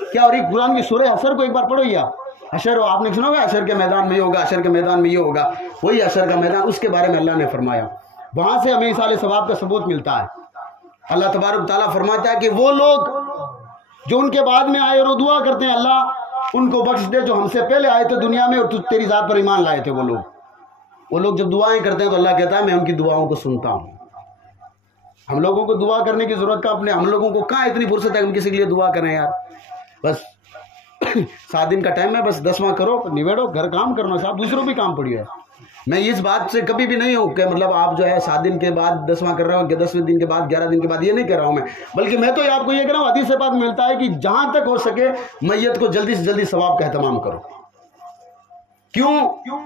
क्या हो रही है। कुरान की सूरह हशर को एक बार पढ़ो, या हशर हो, आपने सुना होगा हशर के मैदान में ये होगा, हशर के मैदान में ये होगा, वही हशर का मैदान, उसके बारे में अल्लाह ने फरमाया। वहां से हमें इसाले सवाब का सबूत मिलता है। अल्लाह तबारक तआला फरमाता है कि वो लोग जो उनके बाद में आए और वो दुआ करते हैं, अल्लाह उनको बख्श दे जो हमसे पहले आए थे दुनिया में और तेरी जात पर ईमान लाए थे। वो लोग जब दुआएं करते हैं तो अल्लाह कहता है मैं उनकी दुआओं को सुनता हूँ। हम लोगों को दुआ करने की जरूरत का अपने, हम लोगों को कहाँ इतनी फुर्सत है हम किसी के लिए दुआ करें यार। बस 7 दिन का टाइम है, बस 10वां करो, निबेड़ो, घर काम करना साहब, दूसरों भी काम पड़ी है। मैं इस बात से कभी भी नहीं हूँ कि मतलब आप जो है 7 दिन के बाद 10वां कर रहे हो, 10वें दिन के बाद 11 दिन के बाद, ये नहीं कर रहा हूँ मैं, बल्कि मैं तो आपको ये कह रहा हूँ, हदीस से बात मिलता है कि जहां तक हो सके मैयत को जल्दी से जल्दी सवाब का एहतमाम करो। क्यों?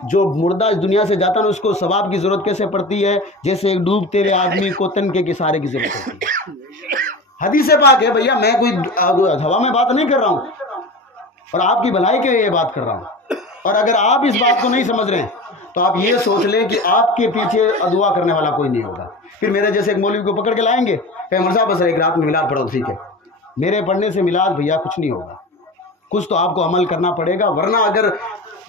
जो मुर्दा इस दुनिया से जाता है उसको सवाब की जरूरत कैसे पड़ती है? जैसे एक डूबते हुए आदमी को तनके के सहारे की जरूरत होती है। हदीस से पाक है भैया, मैं कोई हवा में बात नहीं कर रहा हूँ, और आपकी भलाई के लिए ये बात कर रहा हूँ। और अगर आप इस बात को नहीं समझ रहे हैं तो आप ये सोच लें कि आपके पीछे दुआ करने वाला कोई नहीं होगा। फिर मेरे जैसे एक मौलवी को पकड़ के लाएंगे, कहे मौलवी साहब बस एक रात में मिलाद पढ़ो, ठीक है, मेरे पढ़ने से मिलाद भैया कुछ नहीं होगा, कुछ तो आपको अमल करना पड़ेगा। वरना अगर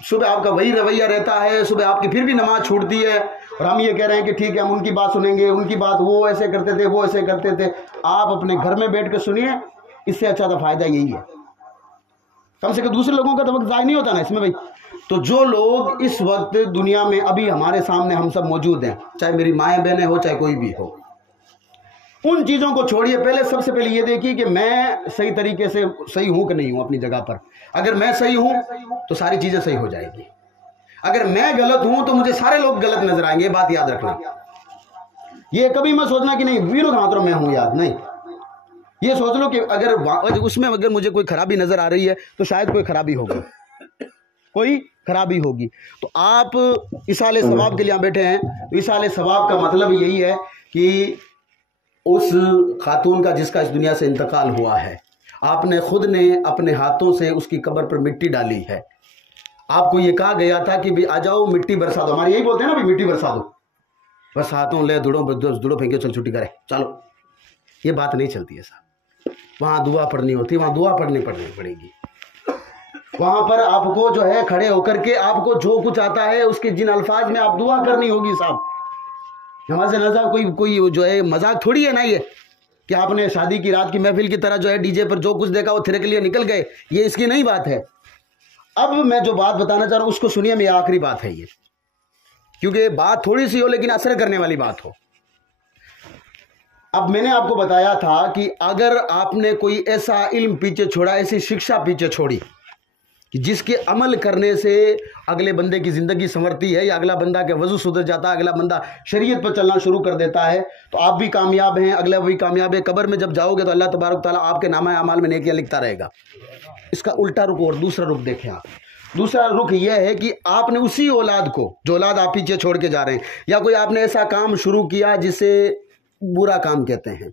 सुबह आपका वही रवैया रहता है, सुबह आपकी फिर भी नमाज छूटती है और हम ये कह रहे हैं कि ठीक है हम उनकी बात सुनेंगे, उनकी बात, वो ऐसे करते थे, वो ऐसे करते थे, आप अपने घर में बैठ कर सुनिए, इससे अच्छा तो फायदा यही है। कम से कम दूसरे लोगों का तो वक्त ज़ाया नहीं होता ना इसमें भाई। तो जो लोग इस वक्त दुनिया में अभी हमारे सामने हम सब मौजूद हैं, चाहे मेरी माएँ बहनें हो, चाहे कोई भी हो, उन चीज़ों को छोड़िए। पहले सबसे पहले ये देखिए कि मैं सही तरीके से सही हूँ कि नहीं हूँ अपनी जगह पर। अगर मैं सही हूँ तो सारी चीज़ें सही हो जाएगी, अगर मैं गलत हूँ तो मुझे सारे लोग गलत नजर आएंगे। ये बात याद रखना, ये कभी मत सोचना कि नहीं वीर मात्र मैं हूँ, याद नहीं। ये सोच लो कि अगर उसमें अगर मुझे कोई खराबी नजर आ रही है तो शायद कोई खराबी होगी, कोई खराबी होगी। तो आप इसाले सवाब के लिए यहाँ बैठे हैं, तो इसाले सवाब का मतलब यही है कि उस खातून का जिसका इस दुनिया से इंतकाल हुआ है, आपने खुद ने अपने हाथों से उसकी कब्र पर मिट्टी डाली है। आपको ये कहा गया था कि भाई आ जाओ मिट्टी बरसा दो, हमारे यही बोलते हैं ना, भाई मिट्टी बरसा दो, बस हाथों ले दुड़ो फेंके चल छुट्टी करे चलो। ये बात नहीं चलती है साहब, वहाँ दुआ पढ़नी होती है, वहाँ दुआ पढ़नी पड़ेगी। वहाँ पर आपको जो है खड़े होकर के आपको जो कुछ आता है उसके जिन अल्फाज में आप दुआ करनी होगी साहब। नमाज नज़ा कोई जो है मजाक थोड़ी है ना, ये कि आपने शादी की रात की महफिल की तरह जो है डीजे पर जो कुछ देखा वो थिरक लिए निकल गए, ये इसकी नहीं बात है। अब मैं जो बात बताना चाह रहा हूँ उसको सुनिए, मेरी आखिरी बात है ये, क्योंकि बात थोड़ी सी हो लेकिन असर करने वाली बात हो। अब मैंने आपको बताया था कि अगर आपने कोई ऐसा इल्म पीछे छोड़ा, ऐसी शिक्षा पीछे छोड़ी कि जिसके अमल करने से अगले बंदे की ज़िंदगी संवरती है, या अगला बंदा के वजू सुधर जाता है, अगला बंदा शरीयत पर चलना शुरू कर देता है, तो आप भी कामयाब हैं, अगला भी कामयाब है। कब्र में जब जाओगे तो अल्लाह तबारक ताला आपके नामा अमाल में नेकियां लिखता रहेगा। इसका उल्टा रुख और दूसरा रुख देखें आप। दूसरा रुख यह है कि आपने उसी औलाद को, जो औलाद आप पीछे छोड़ के जा रहे हैं, या कोई आपने ऐसा काम शुरू किया जिसे बुरा काम कहते हैं,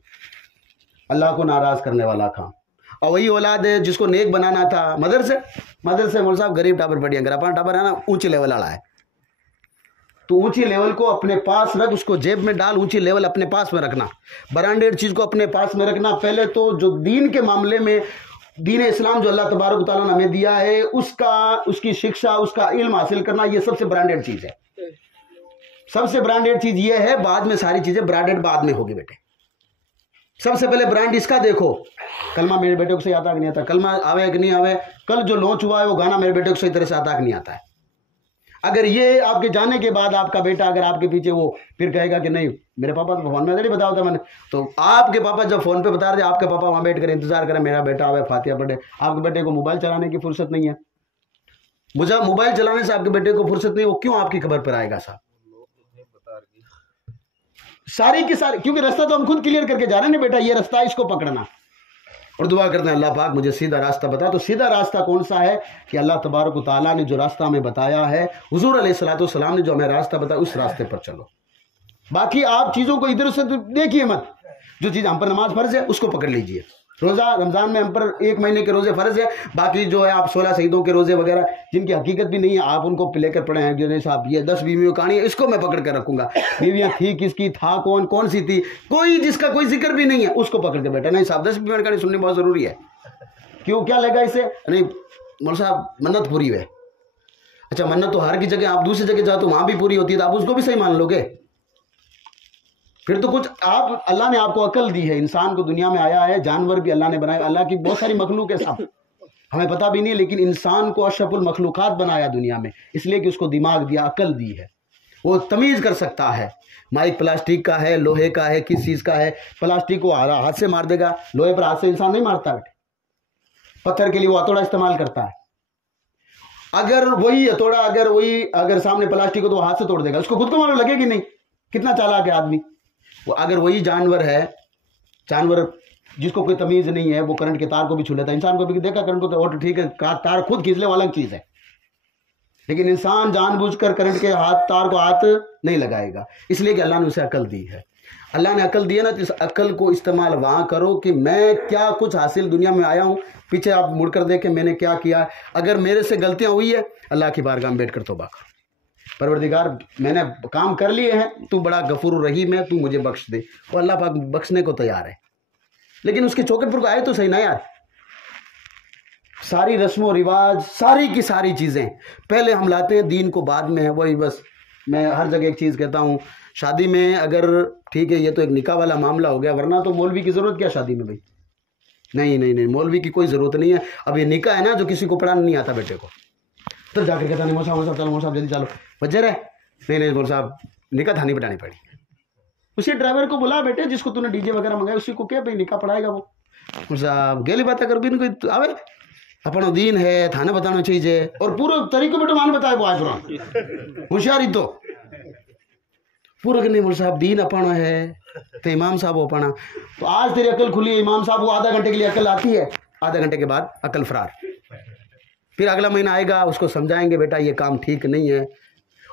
अल्लाह को नाराज़ करने वाला काम, और वही औलाद है जिसको नेक बनाना था। मदरसे मोल साहब गरीब टाबर बढ़िया गरापा टाबर है ना, ऊंचे लेवल वाला है, तो ऊंची लेवल को अपने पास रख, उसको जेब में डाल, ऊंची लेवल अपने पास में रखना, ब्रांडेड चीज़ को अपने पास में रखना। पहले तो जो दीन के मामले में, दीन इस्लाम जो अल्लाह तबारक तआला ने हमें दिया है, उसकी शिक्षा, उसका इल्म हासिल करना, ये सबसे ब्रांडेड चीज़ है। सबसे ब्रांडेड चीज़ ये है, बाद में सारी चीज़ें ब्रांडेड बाद में होगी बेटे। सबसे पहले ब्रांड इसका देखो। कलमा मेरे बेटे को सही आता कि नहीं आता, कलमा आवे कि नहीं आवे, कल जो लॉन्च हुआ है वो गाना मेरे बेटे को सही तरह से आता कि नहीं आता है। अगर ये आपके जाने के बाद आपका बेटा अगर आपके पीछे वो फिर कहेगा कि नहीं मेरे पापा तो फोन में नहीं बताया था मैंने, तो आपके पापा जब फोन पे बता रहे, आपके पापा वहां बैठ कर इंतजार करें मेरा बेटा आवे फातिहा पढ़े। आपके बेटे को मोबाइल चलाने की फुर्सत नहीं है, मुझे मोबाइल चलाने से आपके बेटे को फुर्सत नहीं, वो क्यों आपकी खबर पर आएगा साहब? सारी की सारी, क्योंकि रास्ता तो हम खुद क्लियर करके जा रहे हैं ना बेटा, ये रास्ता इसको पकड़ना। और दुआ करते हैं अल्लाह पाक मुझे सीधा रास्ता बता। तो सीधा रास्ता कौन सा है कि अल्लाह तबारक व तआला ने जो रास्ता हमें बताया है, हुजूर अलैहिस्सलातु वस्सलाम ने जो हमें रास्ता बताया, उस रास्ते पर चलो। बाकी आप चीज़ों को इधर से देखिए मत। जो चीज़ हम पर नमाज फर्ज है उसको पकड़ लीजिए। रोज़ा रमज़ान में हम पर 1 महीने के रोज़े फ़र्ज है, बाकी जो है आप 16 शहीदों के रोज़े वगैरह जिनकी हकीकत भी नहीं है आप उनको लेकर पढ़े हैं। जो साहब ये 10 बीवियों की कहानी है, इसको मैं पकड़ कर रखूंगा। बीवियाँ थी किसकी, था कौन सी थी, कोई जिसका कोई जिक्र भी नहीं है उसको पकड़ के बैठा। नहीं साहब 10 बीवियों की कहानी सुननी बहुत ज़रूरी है। क्यों, क्या लगा इसे? नहीं मौलवी साहब मन्नत पूरी है। अच्छा मन्नत तो हर की जगह, आप दूसरी जगह जाओ तो वहाँ भी पूरी होती है, तो आप उसको भी सही मान लोगे? फिर तो कुछ आप, अल्लाह ने आपको अकल दी है, इंसान को दुनिया में आया है, जानवर भी अल्लाह ने बनाया, अल्लाह की बहुत सारी मखलूक है साहब, हमें पता भी नहीं, लेकिन इंसान को अशरफुल मखलूकात बनाया दुनिया में, इसलिए कि उसको दिमाग दिया, अकल दी है, वो तमीज़ कर सकता है। माइक प्लास्टिक का है, लोहे का है, किस चीज़ का है। प्लास्टिक को हाथ से मार देगा, लोहे पर हाथ से इंसान नहीं मारता बेटे। पत्थर के लिए वो हथौड़ा इस्तेमाल करता है। अगर वही हथौड़ा अगर सामने प्लास्टिक हो तो हाथ से तोड़ देगा, उसको खुद को मालूम लगेगी नहीं, कितना चालाक है आदमी। वो अगर वही जानवर है, जानवर जिसको कोई तमीज़ नहीं है, वो करंट के तार को भी छू लेता है। इंसान को भी देखा करंट को तो ठीक है, तार खुद खींच ले, वो अलग चीज़ है, लेकिन इंसान जानबूझकर करंट के तार को हाथ नहीं लगाएगा, इसलिए कि अल्लाह ने उसे अकल दी है। अल्लाह ने अकल दी है ना, तो इस अकल को इस्तेमाल वहाँ करो कि मैं क्या कुछ हासिल दुनिया में आया हूँ। पीछे आप मुड़कर देखें मैंने क्या किया। अगर मेरे से गलतियाँ हुई है, अल्लाह की बारगाह में बैठकर तौबा करो, परवरदिगार मैंने काम कर लिए हैं, तू बड़ा गफूर रहीम है, तू मुझे बख्श दे। और अल्लाह पाक बख्शने को तैयार है, लेकिन उसके चौखट पर को आए तो सही ना यार। सारी रस्मों रिवाज, सारी की सारी चीज़ें पहले हम लाते हैं, दीन को बाद में है। वही बस मैं हर जगह एक चीज़ कहता हूँ, शादी में अगर ठीक है ये तो एक निकाह वाला मामला हो गया, वरना तो मौलवी की ज़रूरत क्या शादी में भाई? नहीं मौलवी की कोई ज़रूरत नहीं है। अब ये निकाह है ना, जो किसी को पढ़ाना नहीं आता बेटे को, तो जाकर कहता नहीं मौसा साहब जल्दी चलो बच्चे रहे। नहीं बोल साहब निकाह थानी बिठानी पड़ी। उसी ड्राइवर को बुला बेटे जिसको तूने डीजे वगैरह मंगाया, उसी को क्या भाई निकाह पढ़ाएगा वो। साहब गेली बात कर भी कोई आवे, अपना दीन है थाने बताना चाहिए, और पूरा तरीके बेटे मान बताए वो आज होशियारी तो पूरा नहीं। बोल साहब दीन अपना है तो इमाम साहब वो अपना, तो आज तेरी अकल खुली है, इमाम साहब वो आधा घंटे के लिए अकल आती है, आधा घंटे के बाद अकल फरार। फिर अगला महीना आएगा, उसको समझाएंगे बेटा ये काम ठीक नहीं है।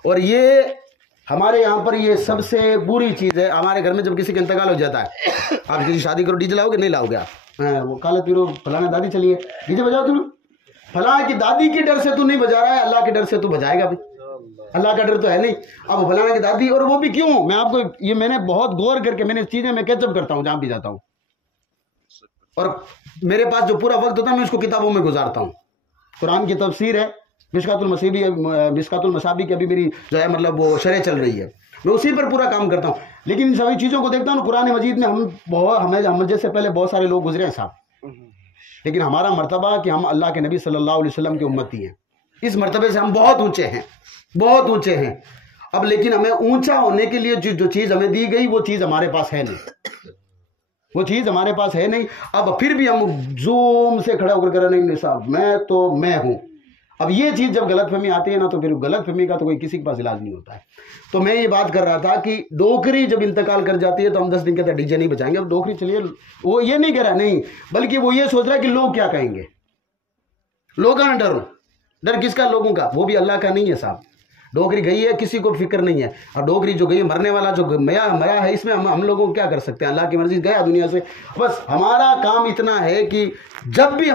और ये हमारे यहाँ पर ये सबसे बुरी चीज़ है। हमारे घर में जब किसी का इंतकाल हो जाता है, आप किसी शादी करो डीजे लाओगे? नहीं लाओगे आप। वो काले पीरो फलाना दादी चलिए डीजे बजाओ, तुम फलाना की दादी के डर से तू नहीं बजा रहा है, अल्लाह के डर से तू बजाएगा भाई। अल्लाह का डर तो है नहीं। अब फलाना की दादी, और वो भी क्यों, मैं आपको ये मैंने बहुत गौर करके मैंने चीज़ें मैं कैचअप करता हूँ जहाँ भी जाता हूँ, और मेरे पास जो पूरा वक्त होता है मैं उसको किताबों में गुजारता हूँ। कुरान की तफसीर है, मिशकातुल मसाबी की अभी मेरी जो है मतलब वो शरह चल रही है, मैं उसी पर पूरा काम करता हूँ। लेकिन इन सभी चीज़ों को देखता हूँ, कुरान मजीद में हम जैसे पहले बहुत सारे लोग गुजरे हैं साहब, लेकिन हमारा मर्तबा कि हम अल्लाह के नबी सल्लल्लाहु अलैहि वसल्लम के उम्मती हैं, इस मर्तबे से हम बहुत ऊंचे हैं, बहुत ऊंचे हैं। अब लेकिन हमें ऊंचा होने के लिए जो चीज़ हमें दी गई वो चीज़ हमारे पास है नहीं। वो चीज़ हमारे पास है नहीं। अब फिर भी हम जोम से खड़ा होकर कह रहे नहीं साहब मैं हूँ। अब ये चीज़ जब गलतफहमी आती है ना, तो फिर गलतफहमी का तो कोई किसी के पास इलाज नहीं होता है। तो मैं ये बात कर रहा था कि डोकरी जब इंतकाल कर जाती है तो हम 10 दिन कहते हैं डीजे नहीं बजाएंगे, अब डोकरी चलिए, वो ये नहीं कह रहा नहीं, बल्कि वो ये सोच रहा है कि लोग क्या कहेंगे। लोगों का डर, डर किसका? लोगों का। वो भी अल्लाह का नहीं है साहब। डोकरी गई है, किसी को फिक्र नहीं है। और डोकरी जो गई है, मरने वाला जो मरा है, इसमें हम लोगों को क्या कर सकते हैं? अल्लाह की मर्जी, गया दुनिया से। बस हमारा काम इतना है कि जब भी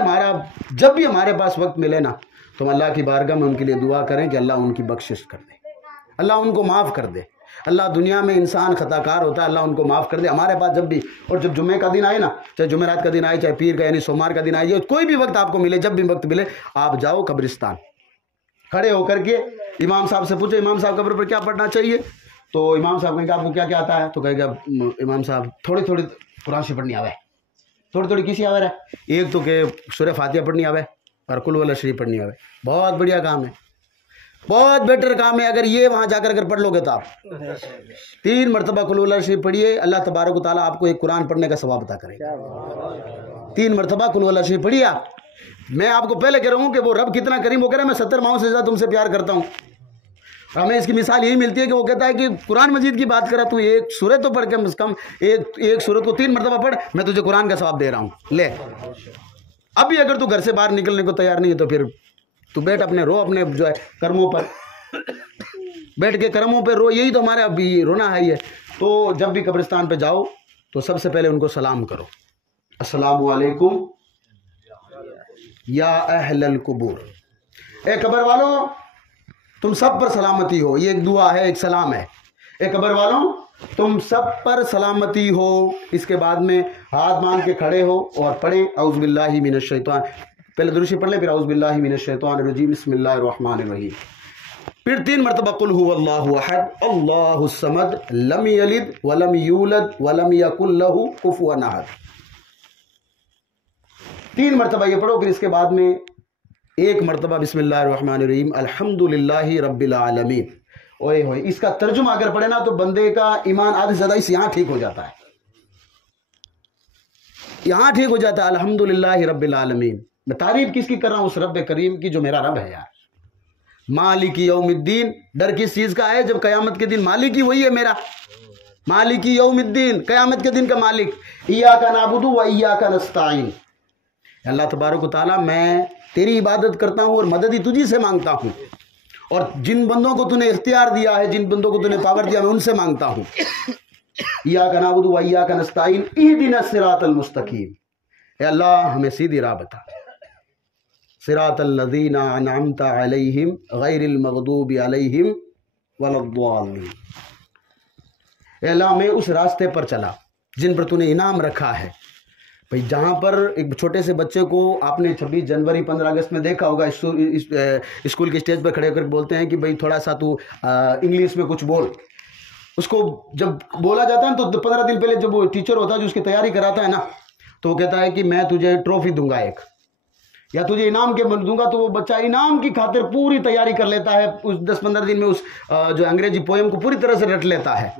हमारे पास वक्त मिले ना, तो हम अल्लाह की बारगाह में उनके लिए दुआ करें कि अल्लाह उनकी बख्शिश कर दे, अल्लाह उनको माफ़ कर दे। अल्लाह, दुनिया में इंसान खताकार होता है, अल्लाह उनको माफ़ कर दे। हमारे पास जब भी, और जब जुम्मे का दिन आए ना, चाहे जुमेरात का दिन आए, चाहे पीर का यानी सोमवार का दिन आए, कोई भी वक्त आपको मिले, जब भी वक्त मिले, आप जाओ कब्रिस्तान, खड़े होकर के इमाम साहब से पूछो, इमाम साहब कब्र पर क्या पढ़ना चाहिए? तो इमाम साहब कहेंगे आपको क्या क्या आता है? तो कहेगा इमाम साहब थोड़ी थोड़ी कुरान से पढ़नी आवे। थोड़ी थोड़ी किसी आवे है? एक तो के सूरह फातिहा पढ़नी आवे और कुल वल्लाह शरीफ पढ़नी आवे। बहुत बढ़िया काम है, बहुत बेटर काम है। अगर ये वहाँ जाकर अगर पढ़ लोगे तो आप 3 मरतबा कुल वल्लाह शरीफ पढ़िए, अल्लाह तबारक व तआला आपको एक कुरान पढ़ने का सवाब अता करेगा। 3 मरतबा कुल वल्लाह शरीफ पढ़िए आप। मैं आपको पहले कह रहा हूँ कि वो रब कितना करीम, वो कह रहा है मैं 70 माओं से ज़्यादा तुमसे प्यार करता हूँ। हमें इसकी मिसाल यही मिलती है कि वो कहता है कि कुरान मजीद की बात करा, तू एक सूरत तो पढ़ के कम से कम एक सूरत को 3 मरतबा पढ़, मैं तुझे कुरान का सवाब दे रहा हूँ। ले, अभी अगर तू घर से बाहर निकलने को तैयार नहीं है तो फिर तू बैठ अपने रो, अपने जो है कर्मों पर बैठ के कर्मों पर रो। यही तो हमारा अभी रोना है ये। तो जब भी कब्रिस्तान पे जाओ तो सबसे पहले उनको सलाम करो, अस्सलामु अलैकुम या अहलल कुबूर। ए कब्र वालों, तुम सब पर सलामती हो। ये एक दुआ है, एक सलाम है। ए कब्र वालों, तुम सब पर सलामती हो। इसके बाद में हाथ बांध के खड़े हो और पढ़े औज़ु बिल्लाहि मिनश शैतान। पहले दुरूद शरीफ पढ़ ले, फिर औज़ु बिल्लाहि मिनश शैतानिर रजीम, बिस्मिल्लाहिर रहमानिर रहीम। फिर 3 मरतबा कुल हुवल्लाहु अहद अल्लाहुस समद लम यलिद वलम यूलद वलम यकुल लहू कुफुवन अहद। 3 मरतबा ये पढ़ो। फिर इसके बाद में 1 मरतबा बिस्मिल्लाहिर्रहमानिर्रहीम अल्हम्दुलिल्लाहि रब्बिल आलमीन। ओए होए, इसका तर्जुमा अगर पढ़े ना तो बंदे का ईमान आधे से ज़्यादा इस यहाँ ठीक हो जाता है, यहाँ ठीक हो जाता है। अल्हम्दुलिल्लाहि रब्बिल आलमीन। मैं तारीफ किसकी कर रहा हूँ? उस रब करीम की जो मेरा रब है यार। मालिकी यौमिद्दीन, डर किस चीज़ का है? जब क़यामत के दिन मालिकी वही है मेरा, मालिकी यौमिद्दीन, क़यामत के दिन का मालिक। इय्याका नअबुदु व इय्याका नस्तईन। अल्लाह तबारक व तआला, मैं तेरी इबादत करता हूँ और मदद ही तुझी से मांगता हूँ, और जिन बंदों को तूने इख्तियार दिया है, जिन बंदों को तूने पावर दिया, मैं उनसे मांगता हूँ। इय्याका नअबुदु व इय्याका नस्तईन इहदिनस सिरातल मुस्तकीम। ए अल्लाह, हमें सीधी राह बता। सिरातल लज़ीना अनअमता अलैहिम गैरिल मग़दूबि अलैहिम वलद्दाल्लीन। ए अल्लाह, मैं उस रास्ते पर चला जिन पर तूने इनाम रखा है। भाई, जहाँ पर एक छोटे से बच्चे को आपने 26 जनवरी 15 अगस्त में देखा होगा, स्कूल के स्टेज पर खड़े होकर बोलते हैं कि भाई थोड़ा सा तू इंग्लिश में कुछ बोल। उसको जब बोला जाता है तो 15 दिन पहले जब वो टीचर होता है जो उसकी तैयारी कराता है ना, तो वो कहता है कि मैं तुझे ट्रॉफी दूंगा एक, या तुझे इनाम के दूंगा। तो वो बच्चा इनाम की खातिर पूरी तैयारी कर लेता है। उस 10-15 दिन में उस जो अंग्रेजी पोयम को पूरी तरह से रट लेता है,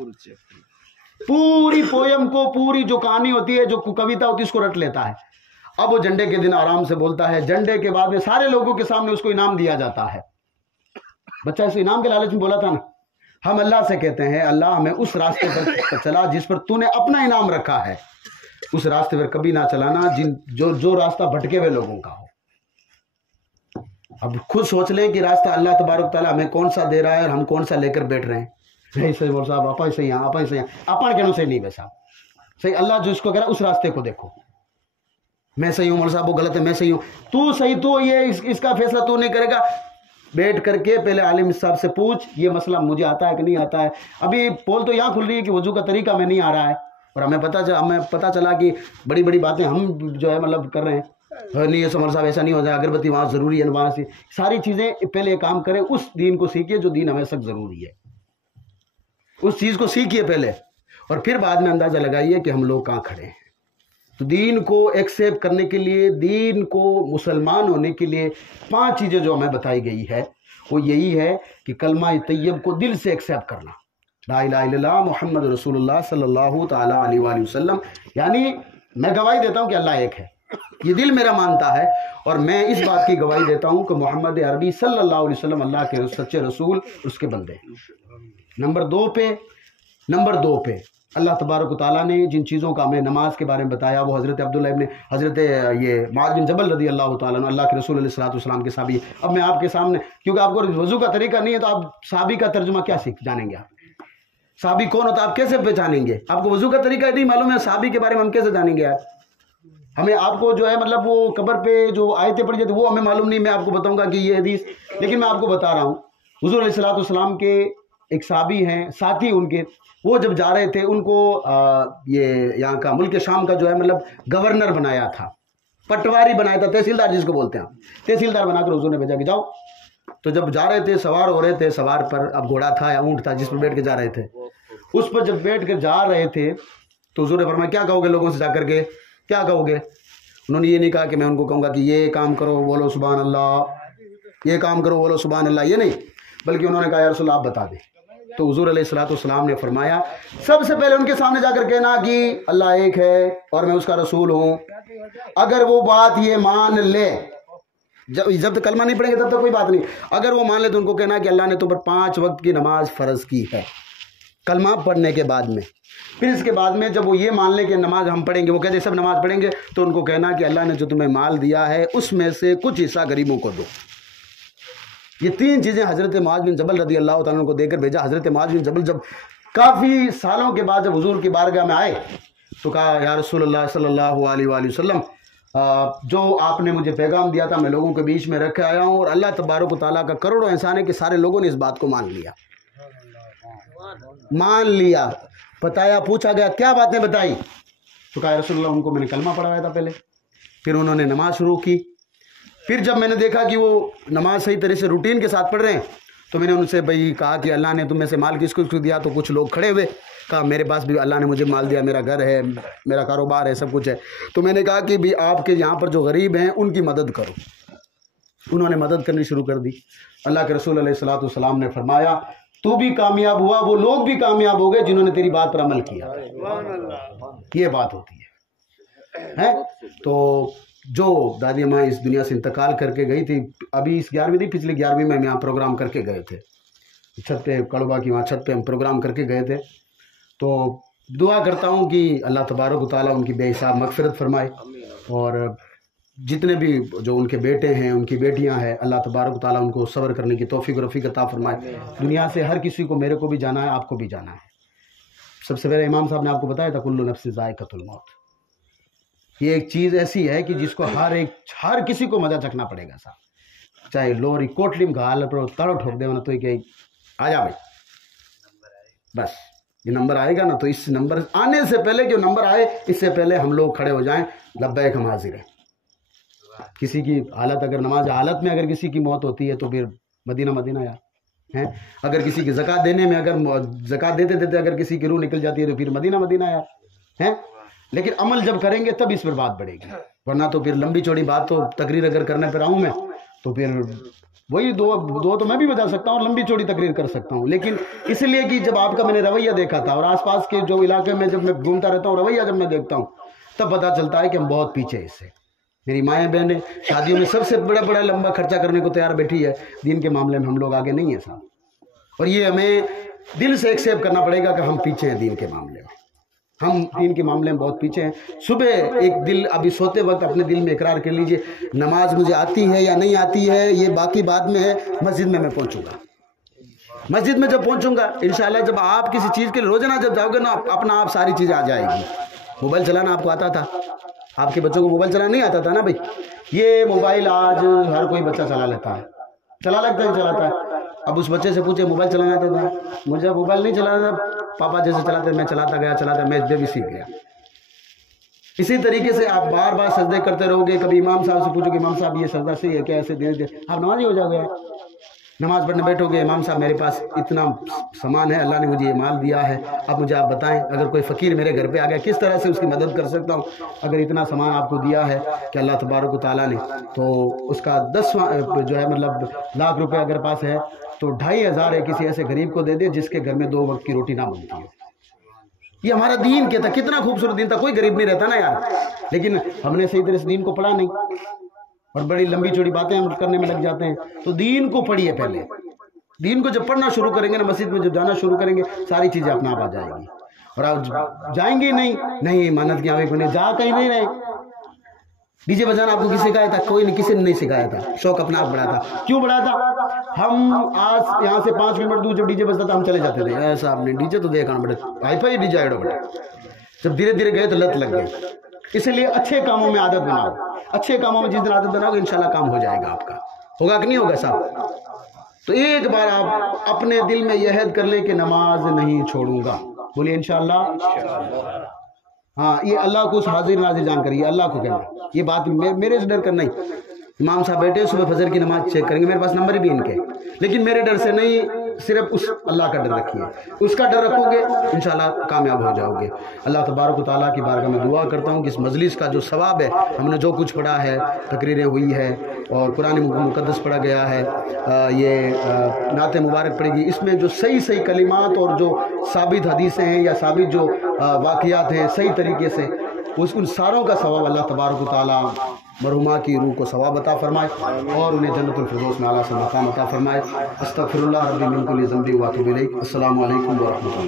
पूरी पोयम को, पूरी जो कहानी होती है, जो कविता होती है, उसको रट लेता है। अब वो झंडे के दिन आराम से बोलता है। झंडे के बाद में सारे लोगों के सामने उसको इनाम दिया जाता है। बच्चा इस इनाम के लालच में बोला था ना। हम अल्लाह से कहते हैं, अल्लाह हमें उस रास्ते पर चला जिस पर तूने अपना इनाम रखा है। उस रास्ते पर कभी ना चलाना जो रास्ता भटके हुए लोगों का हो। अब खुद सोच लें कि रास्ता अल्लाह तबारक तआला हमें कौन सा दे रहा है और हम कौन सा लेकर बैठ रहे हैं। नहीं सही बोल साहब, आपा सही यहाँ, आपा सही यहाँ, आपा कहना सही नहीं वैसा सही। अल्लाह जो इसको कह रहा है उस रास्ते को देखो। मैं सही हूँ, मौलवी साहब वो गलत है, मैं सही हूँ, तू सही, तो ये इसका फैसला तू नहीं करेगा। बैठ करके पहले आलिम साहब से पूछ, ये मसला मुझे आता है कि नहीं आता है। अभी पोल तो यहाँ खुल रही है कि वजू का तरीका में नहीं आ रहा है, और हमें पता चला कि बड़ी बड़ी बातें हम जो है मतलब कर रहे हैं। नहीं ये समर साहब ऐसा नहीं होता, अगरबत्ती वहाँ ज़रूरी है, वहाँ से सारी चीज़ें पहले काम करें। उस दीन को सीखिए जो दीन हमें सख्त ज़रूरी है, उस चीज़ को सीखिए पहले, और फिर बाद में अंदाज़ा लगाइए कि हम लोग कहाँ खड़े हैं। तो दीन को एक्सेप्ट करने के लिए, दीन को मुसलमान होने के लिए 5 चीज़ें जो हमें बताई गई है वो यही है कि कलमा तैयब को दिल से एक्सेप्ट करना, ला इलाहा इल्लल्लाह मुहम्मद रसूलुल्लाह सल्लल्लाहु ताला अलैहि वसल्लम, यानी मैं गवाही देता हूँ कि अल्लाह एक है, ये दिल मेरा मानता है, और मैं इस बात की गवाही देता हूँ कि मोहम्मद अरबी सल्लल्लाहु अलैहि वसल्लम अल्लाह के सच्चे रसूल, उसके बंदे। नंबर दो पे अल्लाह तबारक तआला ने जिन चीज़ों का हमें नमाज के बारे में बताया, वो हज़रत अब्दुल्लाह इब्न हज़रत ये मुआज़ बिन जबल रदी अल्लाह तआला अन्हु, अल्लाह के रसूल अलैहिस्सलातु वस्सलाम के साहबी। अब मैं आपके सामने, क्योंकि आपको वज़ू का तरीका नहीं है, तो आप साहबी का तर्जुमा क्या जानेंगे? आप साहबी कौन होता है, आप कैसे पहचानेंगे? आपको वज़ू का तरीका नहीं मालूम है, साहबी के बारे में हम कैसे जानेंगे? यार हमें आपको जो है मतलब वो कब्र पे जो आयतें पढ़ी जाती वो हमें मालूम नहीं, मैं आपको बताऊंगा कि ये हदीस, लेकिन मैं आपको बता रहा हूँ हुज़ूर अलैहिस्सलातु वस्सलाम के एक साहबी हैं, साथी उनके, वो जब जा रहे थे, उनको ये यहाँ का मुल्क शाम का जो है मतलब गवर्नर बनाया था, पटवारी बनाया था, तहसीलदार जिसको बोलते हैं, तहसीलदार बनाकर हुज़ूर ने भेजा कि जाओ। तो जब जा रहे थे, सवार हो रहे थे, सवार पर अब घोड़ा था या ऊँट था जिस पर बैठ के जा रहे थे, उस पर जब बैठ कर जा रहे थे तो हुज़ूर ने फरमाया क्या कहोगे लोगों से जाकर के, क्या कहोगे? उन्होंने ये नहीं कहा कि मैं उनको कहूँगा कि ये काम करो बोलो सुभान अल्लाह, ये काम करो बोलो सुभान अल्लाह, ये नहीं, बल्कि उन्होंने कहा या रसूल आप बता दें। तो हुज़ूर अलैहिस्सलातु वस्सलाम ने फरमाया सबसे पहले उनके सामने जाकर कहना कि अल्लाह एक है और मैं उसका रसूल हूँ। अगर वो बात ये मान ले, जब तक कलमा नहीं पढ़ेंगे तब तक कोई बात नहीं, अगर वो मान ले तो उनको कहना कि अल्लाह ने तुम पर 5 वक्त की नमाज फ़र्ज़ की है, कलमा पढ़ने के बाद में। फिर इसके बाद में जब वो ये मान ले कि नमाज हम पढ़ेंगे, वो कहते सब नमाज पढ़ेंगे, तो उनको कहना कि अल्लाह ने जो तुम्हें माल दिया है उसमें से कुछ हिस्सा गरीबों को दो। ये 3 चीज़ें हज़रत मुआज़ बिन जबल रदी अल्लाह तआला को देकर भेजा। हज़रत मुआज़ बिन जबल जब काफ़ी सालों के बाद जब हुज़ूर की बारगाह में आए तो कहा या रसूलुल्लाह सल्लल्लाहु अलैहि वसल्लम, जो आपने मुझे पैगाम दिया था मैं लोगों के बीच में रख के आया हूँ, और अल्लाह तबारक तआला का करोड़ों एहसान है कि सारे लोगों ने इस बात को मान लिया। बताया, पूछा गया क्या बातें बताई, तो कहा रसूलुल्लाह उनको मैंने कलमा पढ़ाया था पहले, फिर उन्होंने नमाज शुरू की। फिर जब मैंने देखा कि वो नमाज सही तरह से रूटीन के साथ पढ़ रहे हैं, तो मैंने उनसे भाई कहा कि अल्लाह ने तुम में से माल किसको किसको दिया? तो कुछ लोग खड़े हुए, कहा मेरे पास भी अल्लाह ने मुझे माल दिया, मेरा घर है, मेरा कारोबार है, सब कुछ है। तो मैंने कहा कि भाई आपके यहाँ पर जो गरीब हैं उनकी मदद करो। उन्होंने मदद करनी शुरू कर दी। अल्लाह के रसूल अलैहिस्सलातु वस्सलाम ने फरमाया तू भी कामयाब हुआ, वो लोग भी कामयाब हो गए जिन्होंने तेरी बात पर अमल किया। ये बात होती है? तो जो दादी अम्मा इस दुनिया से इंतकाल करके गई थी, अभी इस 11वीं थी, पिछले 11वीं में हम यहाँ प्रोग्राम करके गए थे, छत पे कड़वा की वहाँ छत पे हम प्रोग्राम करके गए थे। तो दुआ करता हूँ कि अल्लाह तबारक तआला उनकी बेहिसाब मगफिरत फरमाए, और जितने भी जो उनके बेटे हैं उनकी बेटियां हैं, अल्लाह तबारक तआला उनको सब्र करने की तौफीक रफ़ीक अता फरमाए। दुनिया से हर किसी को, मेरे को भी जाना है, आपको भी जाना है। सबसे पहले इमाम साहब ने आपको बताया था कुल्लु नफ्सिन ज़ाइक़तुल मौत। ये एक चीज़ ऐसी है कि जिसको हर किसी को मजा चखना पड़ेगा साहब, चाहे लोरी कोटलिम का हाल पर तड़ो ठोक दे ना, तो ये आ जा भाई, बस ये नंबर आएगा ना, तो इस नंबर आने से पहले, जो नंबर आए इससे पहले हम लोग खड़े हो जाएं, लब्बैक हम हाजिर हैं। किसी की हालत, अगर नमाज हालत में अगर किसी की मौत होती है तो फिर मदीना यार हैं। अगर किसी की ज़कात देने में, अगर ज़कात देते देते अगर किसी की रूह निकल जाती है तो फिर मदीना यार हैं। लेकिन अमल जब करेंगे तब इस पर बात बढ़ेगी, वरना तो फिर लंबी चौड़ी बात, तो तकरीर अगर करने पर आऊँ मैं तो फिर वही दो तो मैं भी बता सकता हूँ, लंबी चौड़ी तकरीर कर सकता हूँ, लेकिन इसलिए कि जब आपका मैंने रवैया देखा था और आसपास के जो इलाके में जब मैं घूमता रहता हूँ, रवैया जब मैं देखता हूँ, तब पता चलता है कि हम बहुत पीछे इससे। मेरी माएँ बहनें शादियों में सबसे बड़ा लंबा खर्चा करने को तैयार बैठी है, दीन के मामले में हम लोग आगे नहीं है साहब, और ये हमें दिल से एक्सेप्ट करना पड़ेगा कि हम पीछे हैं दीन के मामले में, हम दीन के मामले में बहुत पीछे हैं। सुबह एक दिल, अभी सोते वक्त अपने दिल में इकरार कर लीजिए, नमाज मुझे आती है या नहीं आती है ये बाकी बाद में है, मस्जिद में मैं पहुंचूंगा। मस्जिद में जब पहुंचूंगा इंशाल्लाह, जब आप किसी चीज़ के लिए रोजाना जब जाओगे ना, अपना आप सारी चीज़ें आ जाएगी। मोबाइल चलाना आपको आता था? आपके बच्चों को मोबाइल चलाना नहीं आता था ना भाई? ये मोबाइल आज हर कोई बच्चा चला लेता है, चलाता है। अब उस बच्चे से पूछे मोबाइल चलाना आता था? मुझे मोबाइल नहीं चलाना था, पापा जैसे चलाते मैं चलाता गया, मैं भी सीख गया। इसी तरीके से आप बार बार सजदे करते रहोगे। कभी इमाम साहब से पूछोगे इमाम साहब ये सजदा सही है क्या? ऐसे धीरे धीरे आप नमाज ही हो जाओगे। नमाज पढ़ने बैठोगे, इमाम साहब मेरे पास इतना सामान है, अल्लाह ने मुझे ये माल दिया है, अब मुझे आप बताएं अगर कोई फ़कीर मेरे घर पे आ गया किस तरह से उसकी मदद कर सकता हूँ। अगर इतना सामान आपको दिया है कि अल्लाह तबारक व तआला ने, तो उसका 10वां जो है मतलब लाख रुपए अगर पास है तो 2500 है किसी ऐसे गरीब को दे दे जिसके घर में 2 वक्त की रोटी ना बनती है। ये हमारा दीन क्या था, कितना खूबसूरत दीन था। कोई गरीब नहीं रहता ना यार, लेकिन हमने सही तरह से दीन को पढ़ा नहीं और बड़ी लंबी चौड़ी बातें हम करने में लग जाते हैं। तो दीन को पढ़िए पहले। दीन को जब पढ़ना शुरू करेंगे ना, मस्जिद में जब जाना शुरू करेंगे, सारी चीजें अपने आप आ जाएंगी। और आप जाएंगे नहीं मानत की आवेग में जा कहीं नहीं रहे। डीजे बजाना आपको किसी सिखाया था? कोई नहीं, किसी ने नहीं सिखाया था। शौक अपना आप बढ़ा था। क्यों बढ़ा था? हम आज यहाँ से 5 किलोमीटर दूर जब डीजे बजता था हम चले जाते थे। ऐसा आपने डीजे तो देखा बेटा, हाईफाई डीजे आइडो बेटा। जब धीरे धीरे गए तो लत लग गई। इसलिए अच्छे कामों में आदत बनाओ। अच्छे कामों में जिस दिन आदत बनाओगे इंशाल्लाह काम हो जाएगा आपका। होगा कि नहीं होगा साहब? तो एक बार आप अपने दिल में यह अहद कर लें कि नमाज नहीं छोड़ूंगा। बोलिए इंशाल्लाह। हाँ, ये अल्लाह को हाजिर नाजिर जान करिए, अल्लाह को कहना। ये बात मेरे से डर कर नहीं। इमाम साहब बैठे सुबह फजर की नमाज चेक करेंगे, मेरे पास नंबर भी इनके, लेकिन मेरे डर से नहीं, सिर्फ उस अल्लाह का डर रखिए। उसका डर रखोगे इंशाल्लाह कामयाब हो जाओगे। अल्लाह तबारक व तआला की बारगाह में दुआ करता हूँ कि इस मजलिस का जो सवाब है, हमने जो कुछ पढ़ा है, तकरीरें हुई है और कुरान मुकद्दस पढ़ा गया है, ये नाते मुबारक पढ़ेगी, इसमें जो सही सही कलिमात और जो साबित हदीसें हैं या साबित जो वाक़ियात हैं सही तरीके से, उन सारों का सवाब अल्लाह तबारक व तआला मरहुमा की रूह को सवाब अता फरमाए और उन्हें जन्नतुल फिरदौस में आला से मकाम अता फरमाए। अस्तगफिरुल्लाह रब्बी मिन कुल्ली ज़ंबी व अतूबु इलैह। अस्सलामु अलैकुम व रहमतुल्लाह।